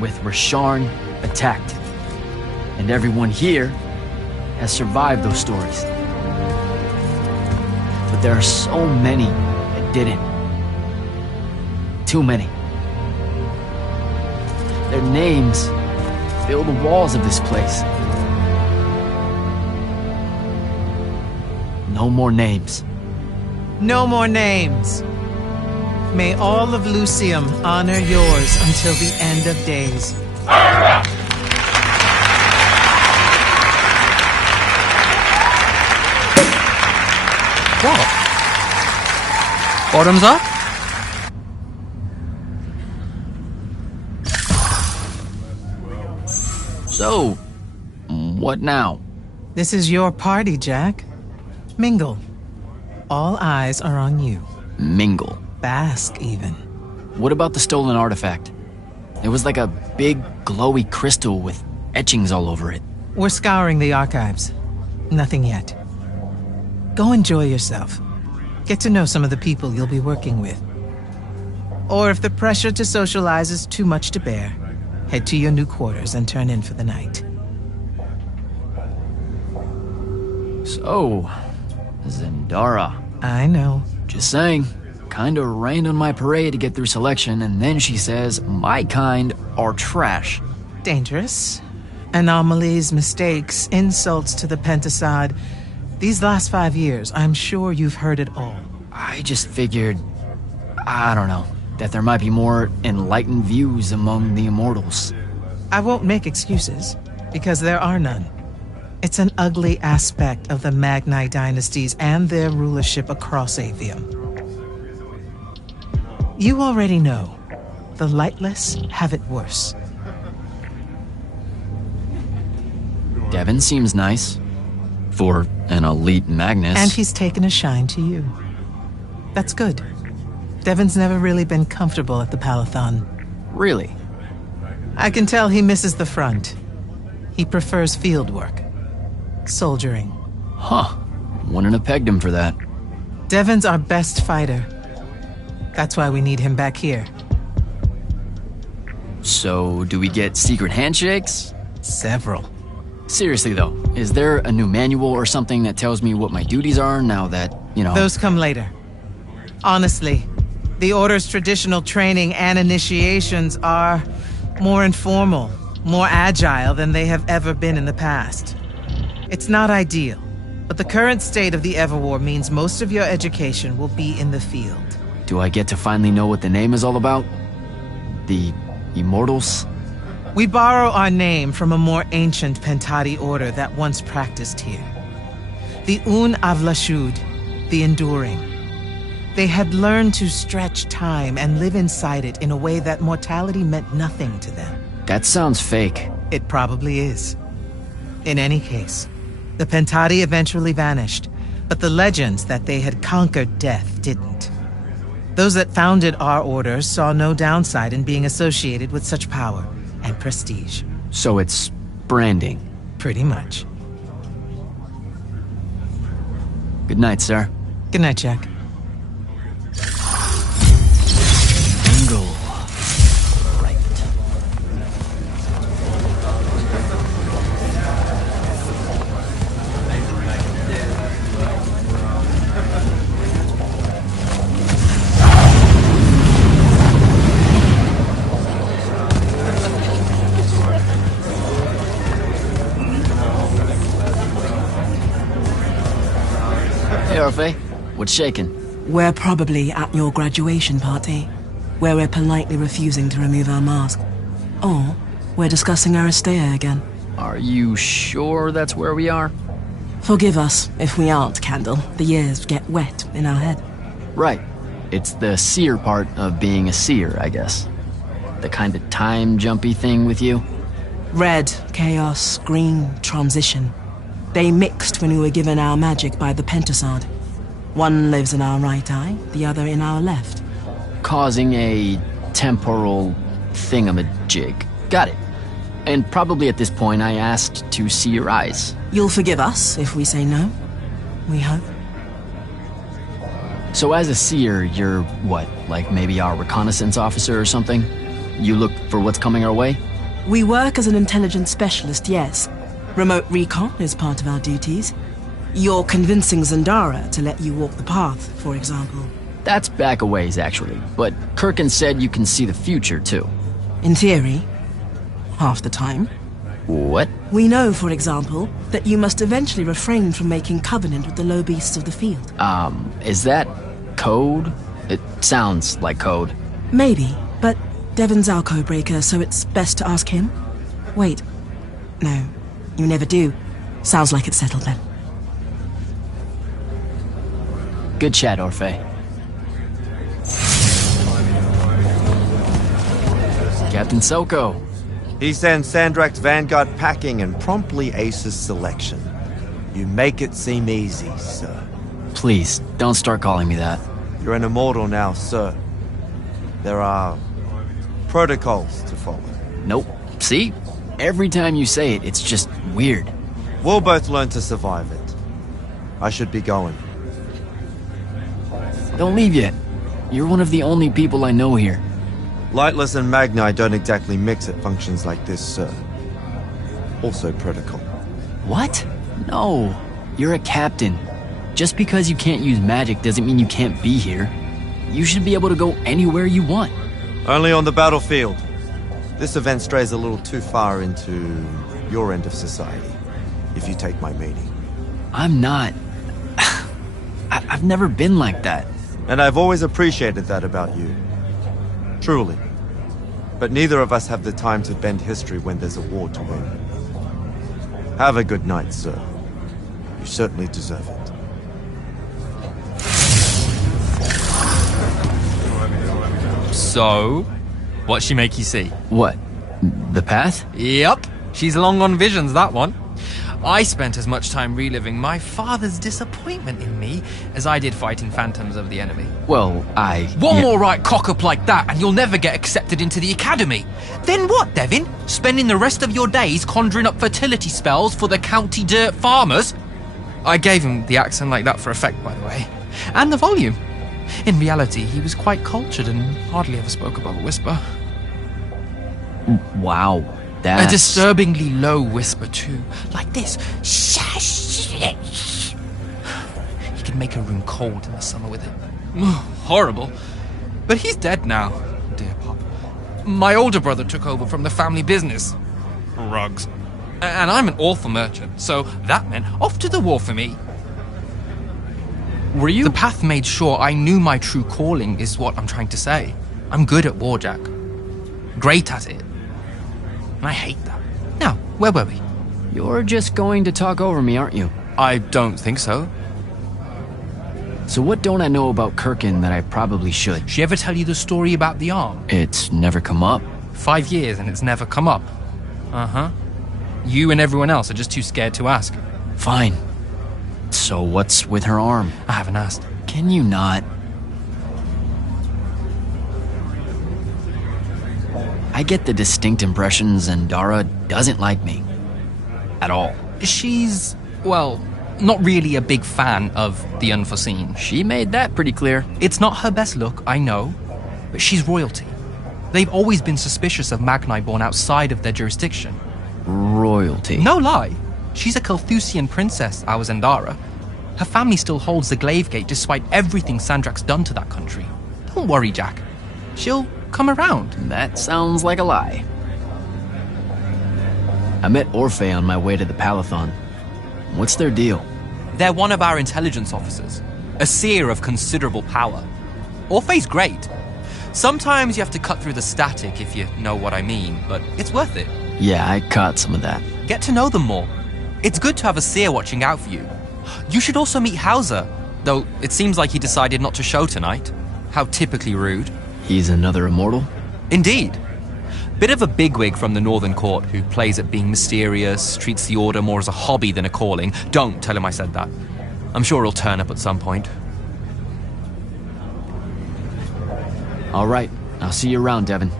with Rasharn attacked. And everyone here has survived those stories. But there are so many that didn't. Too many. Their names fill the walls of this place. No more names. No more names. May all of Lucium honor yours until the end of days. What? Bottoms up? So, what now? This is your party, Jack. Mingle. All eyes are on you. Mingle. Bask, even. What about the stolen artifact? It was like a big, glowy crystal with etchings all over it. We're scouring the archives. Nothing yet. Go enjoy yourself. Get to know some of the people you'll be working with. Or if the pressure to socialize is too much to bear, head to your new quarters and turn in for the night. So, Zendara. I know. Just saying. Kinda rained on my parade to get through selection, and then she says my kind are trash. Dangerous. Anomalies, mistakes, insults to the Pentasod. These last 5 years, I'm sure you've heard it all. I just figured, I don't know, that there might be more enlightened views among the Immortals. I won't make excuses, because there are none. It's an ugly aspect of the Magni dynasties and their rulership across Aveum. You already know, the lightless have it worse. Devin seems nice. For an elite Magnus. And he's taken a shine to you. That's good. Devin's never really been comfortable at the Palathon. Really? I can tell he misses the front. He prefers field work. Soldiering. Huh. Wouldn't have pegged him for that. Devin's our best fighter. That's why we need him back here. So, do we get secret handshakes? Several. Seriously though, is there a new manual or something that tells me what my duties are now that, Those come later. Honestly, the Order's traditional training and initiations are more informal, more agile than they have ever been in the past. It's not ideal, but the current state of the Everwar means most of your education will be in the field. Do I get to finally know what the name is all about? The Immortals? We borrow our name from a more ancient Pentati order that once practiced here. The Un Avlashud, the Enduring. They had learned to stretch time and live inside it in a way that mortality meant nothing to them. That sounds fake. It probably is. In any case, the Pentati eventually vanished, but the legends that they had conquered death didn't. Those that founded our order saw no downside in being associated with such power and prestige. So it's branding? Pretty much. Good night, sir. Good night, Jack. Angle. Right. Hey, Orphe. What's shaking? We're probably at your graduation party, where we're politely refusing to remove our mask. Or we're discussing Aristea again. Are you sure that's where we are? Forgive us if we aren't, Candle. The years get wet in our head. Right. It's the seer part of being a seer, I guess. The kind of time-jumpy thing with you. Red, chaos, green, transition. They mixed when we were given our magic by the Pentasard. One lives in our right eye, the other in our left. Causing a temporal thingamajig. Got it. And probably at this point I asked to see your eyes. You'll forgive us if we say no. We hope. So as a seer, you're what? Like maybe our reconnaissance officer or something? You look for what's coming our way? We work as an intelligence specialist, yes. Remote recon is part of our duties. You're convincing Zendara to let you walk the path, for example. That's back a ways, actually. But Kirkin said you can see the future, too. In theory. Half the time. What? We know, for example, that you must eventually refrain from making covenant with the low beasts of the field. Is that code? It sounds like code. Maybe, but Devon's our codebreaker, so it's best to ask him. Wait. No, you never do. Sounds like it's settled then. Good chat, Orphe. Captain Soko. He sends Sandrak's vanguard packing and promptly aces selection. You make it seem easy, sir. Please, don't start calling me that. You're an immortal now, sir. There are protocols to follow. Nope. See? Every time you say it, it's just weird. We'll both learn to survive it. I should be going. Don't leave yet. You're one of the only people I know here. Lightless and Magni don't exactly mix at functions like this, sir. Also protocol. What? No. You're a captain. Just because you can't use magic doesn't mean you can't be here. You should be able to go anywhere you want. Only on the battlefield. This event strays a little too far into your end of society, if you take my meaning. I'm not. I've never been like that. And I've always appreciated that about you. Truly. But neither of us have the time to bend history when there's a war to win. Have a good night, sir. You certainly deserve it. So, what'd she make you see? What? The path? Yep. She's long on visions, that one. I spent as much time reliving my father's disappointment in me as I did fighting phantoms of the enemy. Well, One more right cock-up like that and you'll never get accepted into the academy. Then what, Devin? Spending the rest of your days conjuring up fertility spells for the county dirt farmers? I gave him the accent like that for effect, by the way. And the volume. In reality, he was quite cultured and hardly ever spoke above a whisper. Wow, that's... A disturbingly low whisper, too. Like this. He can make a room cold in the summer with it. Horrible. But he's dead now, dear Pop. My older brother took over from the family business. Rugs. And I'm an awful merchant, so that meant off to the war for me. Were you? The path made sure I knew my true calling, is what I'm trying to say. I'm good at war, Jack. Great at it. And I hate that. Now, where were we? You're just going to talk over me, aren't you? I don't think so. So what don't I know about Kirkin that I probably should? She ever tell you the story about the arm? It's never come up. 5 years and it's never come up. Uh-huh. You and everyone else are just too scared to ask. Fine. So what's with her arm? I haven't asked. Can you not? I get the distinct impression Zendara doesn't like me. At all. She's, well, not really a big fan of the unforeseen. She made that pretty clear. It's not her best look, I know, but she's royalty. They've always been suspicious of Magni born outside of their jurisdiction. Royalty? No lie. She's a Carthusian princess, our Zendara. Her family still holds the Glaive Gate despite everything Sandrak's done to that country. Don't worry, Jack. She'll come around. That sounds like a lie. I met Orphe on my way to the Palathon. What's their deal? They're one of our intelligence officers. A seer of considerable power. Orphe's great. Sometimes you have to cut through the static, if you know what I mean, but it's worth it. Yeah, I caught some of that. Get to know them more. It's good to have a seer watching out for you. You should also meet Hauser, though it seems like he decided not to show tonight. How typically rude. He's another immortal? Indeed. Bit of a bigwig from the Northern Court who plays at being mysterious, treats the Order more as a hobby than a calling. Don't tell him I said that. I'm sure he'll turn up at some point. All right, I'll see you around, Devin.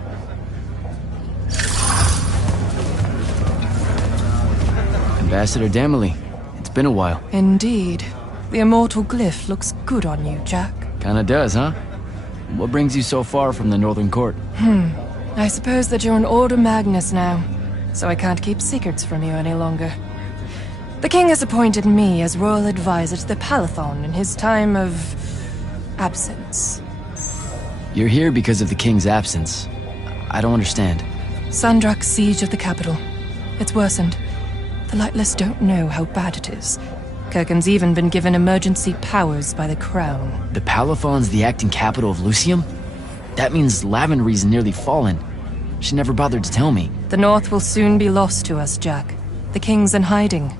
Ambassador Damley, it's been a while. Indeed. The immortal glyph looks good on you, Jack. Kinda does, huh? What brings you so far from the Northern Court? I suppose that you're an Order Magnus now, so I can't keep secrets from you any longer. The king has appointed me as royal advisor to the Palathon in his time of absence. You're here because of the king's absence. I don't understand. Sandrak's siege of the capital. It's worsened. The Lightless don't know how bad it is. Kirkin's even been given emergency powers by the crown. The Palathon's the acting capital of Lucium? That means Lavenry's nearly fallen. She never bothered to tell me. The North will soon be lost to us, Jack. The king's in hiding.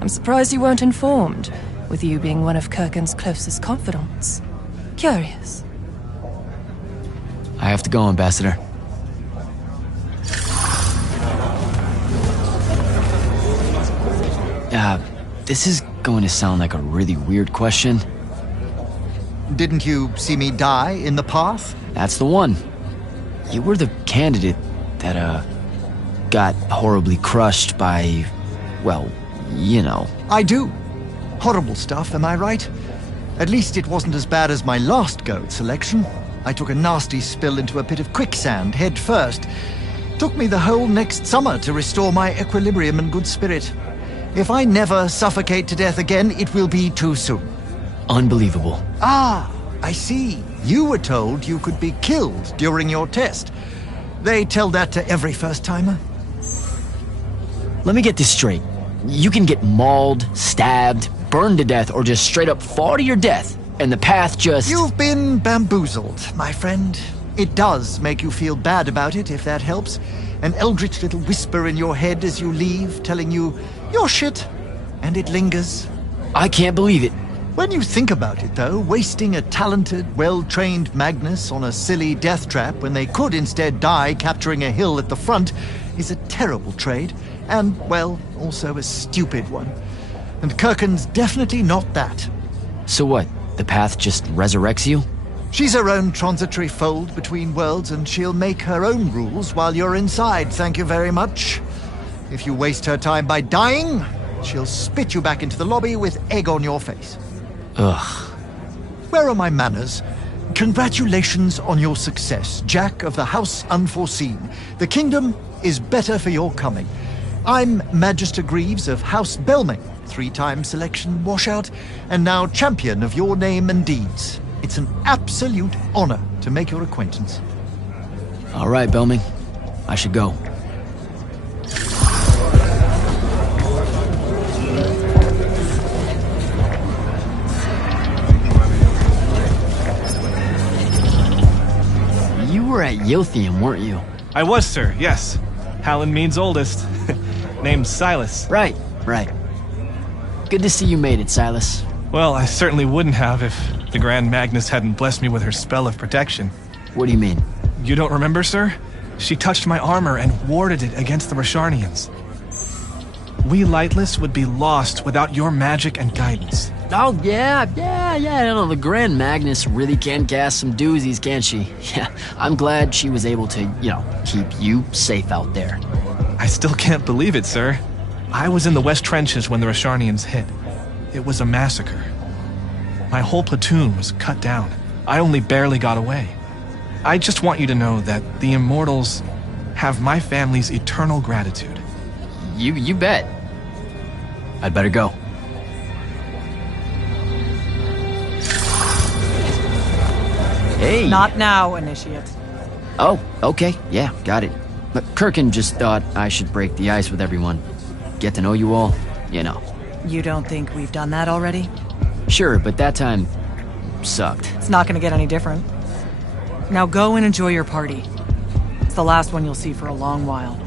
I'm surprised you weren't informed, with you being one of Kirkin's closest confidants. Curious. I have to go, Ambassador. This is going to sound like a really weird question. Didn't you see me die in the path? That's the one. You were the candidate that, got horribly crushed by, well, you know. I do. Horrible stuff, am I right? At least it wasn't as bad as my last go at selection. I took a nasty spill into a pit of quicksand head first. Took me the whole next summer to restore my equilibrium and good spirit. If I never suffocate to death again, it will be too soon. Unbelievable. Ah, I see. You were told you could be killed during your test. They tell that to every first-timer. Let me get this straight. You can get mauled, stabbed, burned to death, or just straight up fall to your death, and the path just... You've been bamboozled, my friend. It does make you feel bad about it, if that helps. An eldritch little whisper in your head as you leave, telling you, you're shit. And it lingers. I can't believe it. When you think about it, though, wasting a talented, well-trained Magnus on a silly death trap when they could instead die capturing a hill at the front is a terrible trade, and, well, also a stupid one. And Kirkin's definitely not that. So what? The path just resurrects you? She's her own transitory fold between worlds, and she'll make her own rules while you're inside, thank you very much. If you waste her time by dying, she'll spit you back into the lobby with egg on your face. Ugh. Where are my manners? Congratulations on your success, Jack of the House Unforeseen. The kingdom is better for your coming. I'm Magister Greaves of House Belming, 3-time selection washout, and now champion of your name and deeds. It's an absolute honor to make your acquaintance. All right, Belming. I should go. You were at Yothium, weren't you? I was, sir, yes. Hallen means oldest. Named Silas. Right. Good to see you made it, Silas. Well, I certainly wouldn't have if the Grand Magnus hadn't blessed me with her spell of protection. What do you mean? You don't remember, sir? She touched my armor and warded it against the Rasharnians. We Lightless would be lost without your magic and guidance. Oh, yeah. No, the Grand Magnus really can cast some doozies, can't she? Yeah, I'm glad she was able to, keep you safe out there. I still can't believe it, sir. I was in the West Trenches when the Rasharnians hit. It was a massacre. My whole platoon was cut down. I only barely got away. I just want you to know that the Immortals have my family's eternal gratitude. You bet. I'd better go. Hey! Not now, Initiate. Oh, okay. Yeah, got it. But Kirkin just thought I should break the ice with everyone. Get to know you all, You don't think we've done that already? Sure, but that time sucked. It's not gonna get any different. Now go and enjoy your party. It's the last one you'll see for a long while.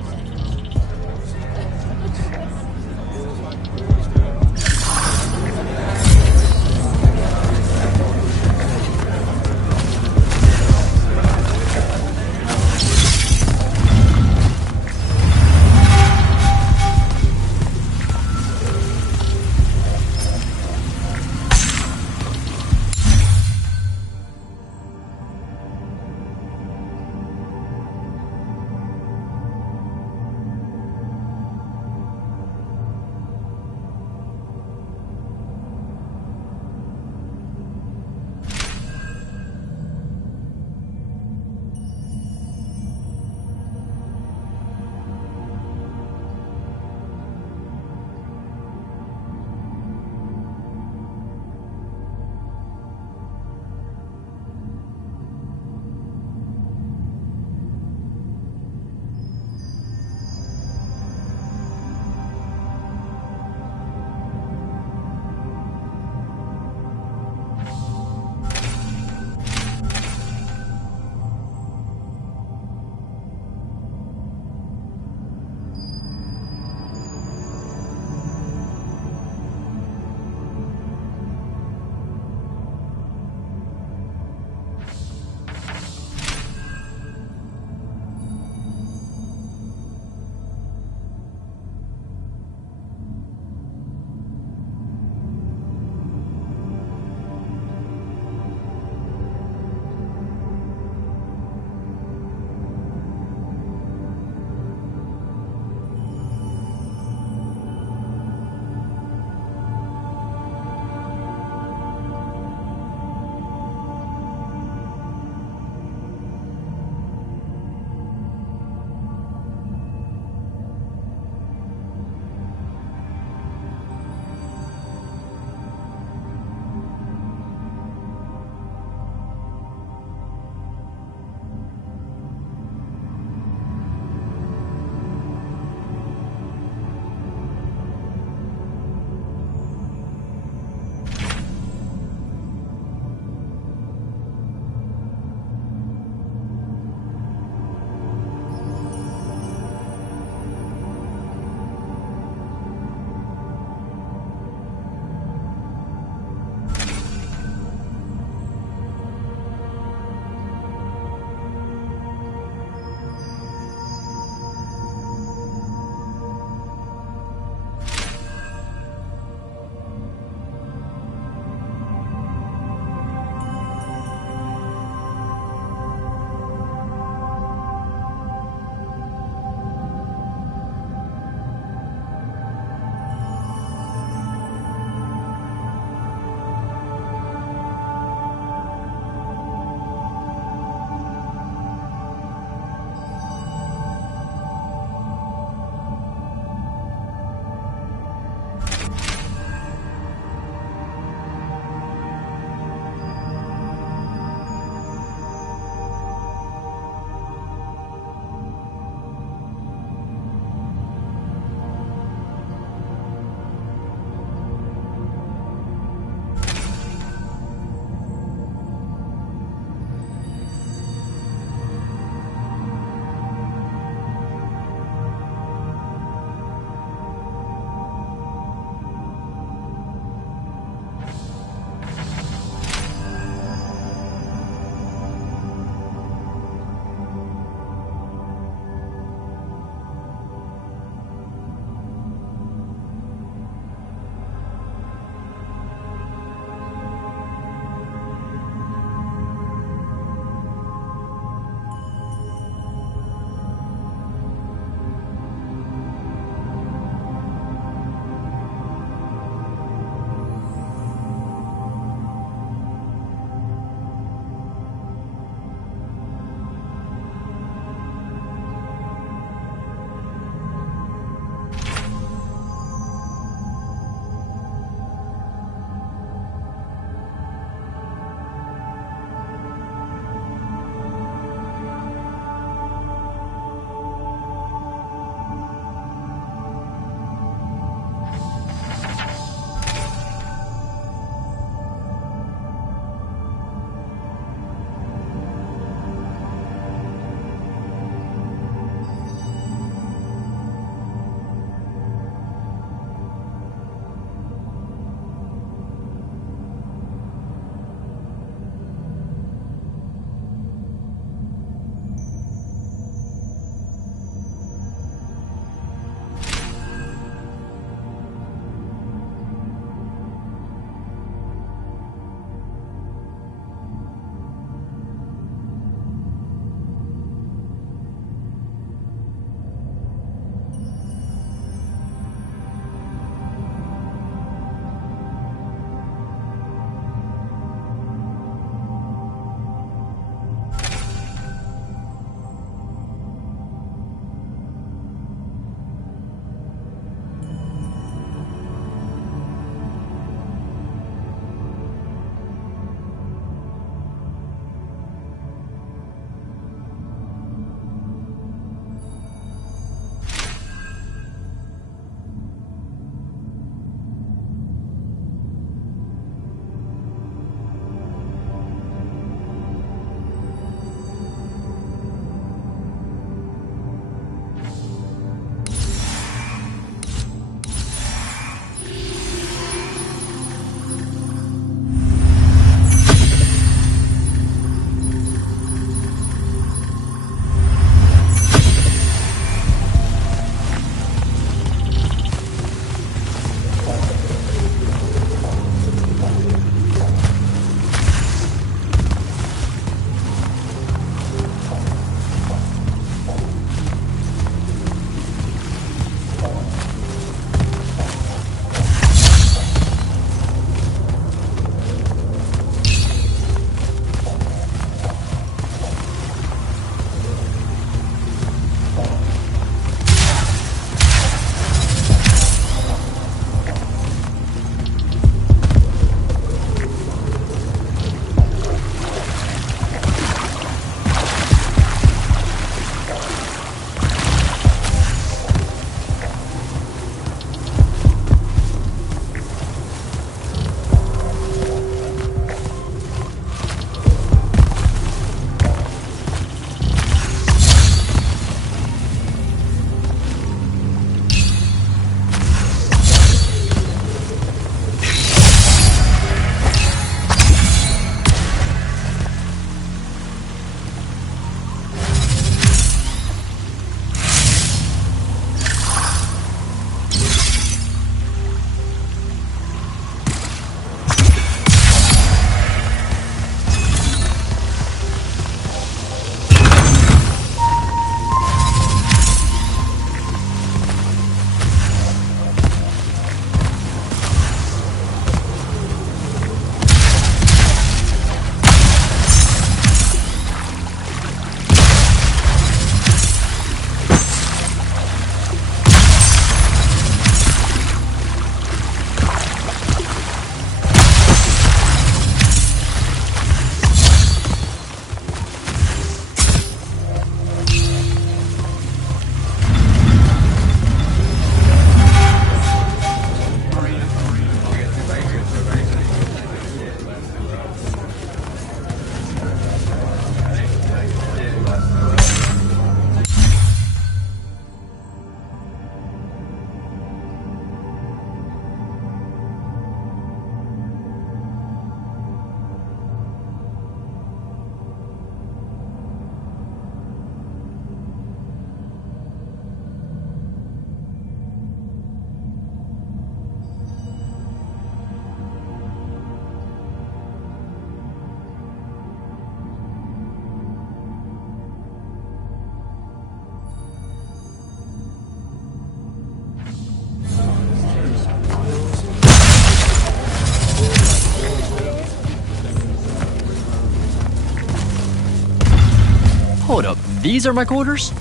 Hold up, these are my quarters?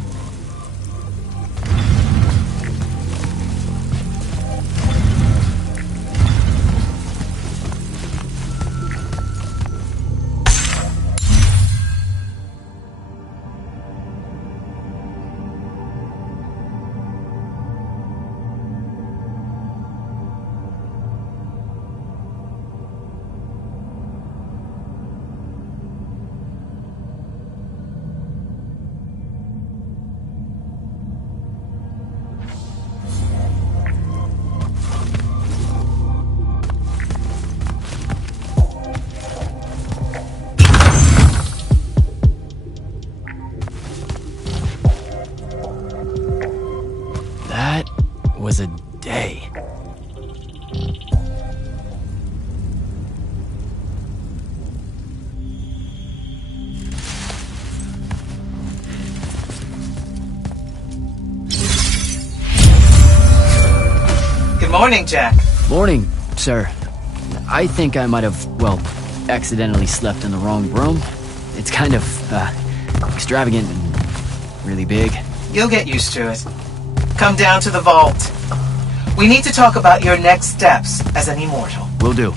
Was a day. Good morning, Jack. Morning, sir. I think I might have, well, accidentally slept in the wrong room. It's kind of, extravagant and really big. You'll get used to it. Come down to the vault. We need to talk about your next steps as an immortal. Will do.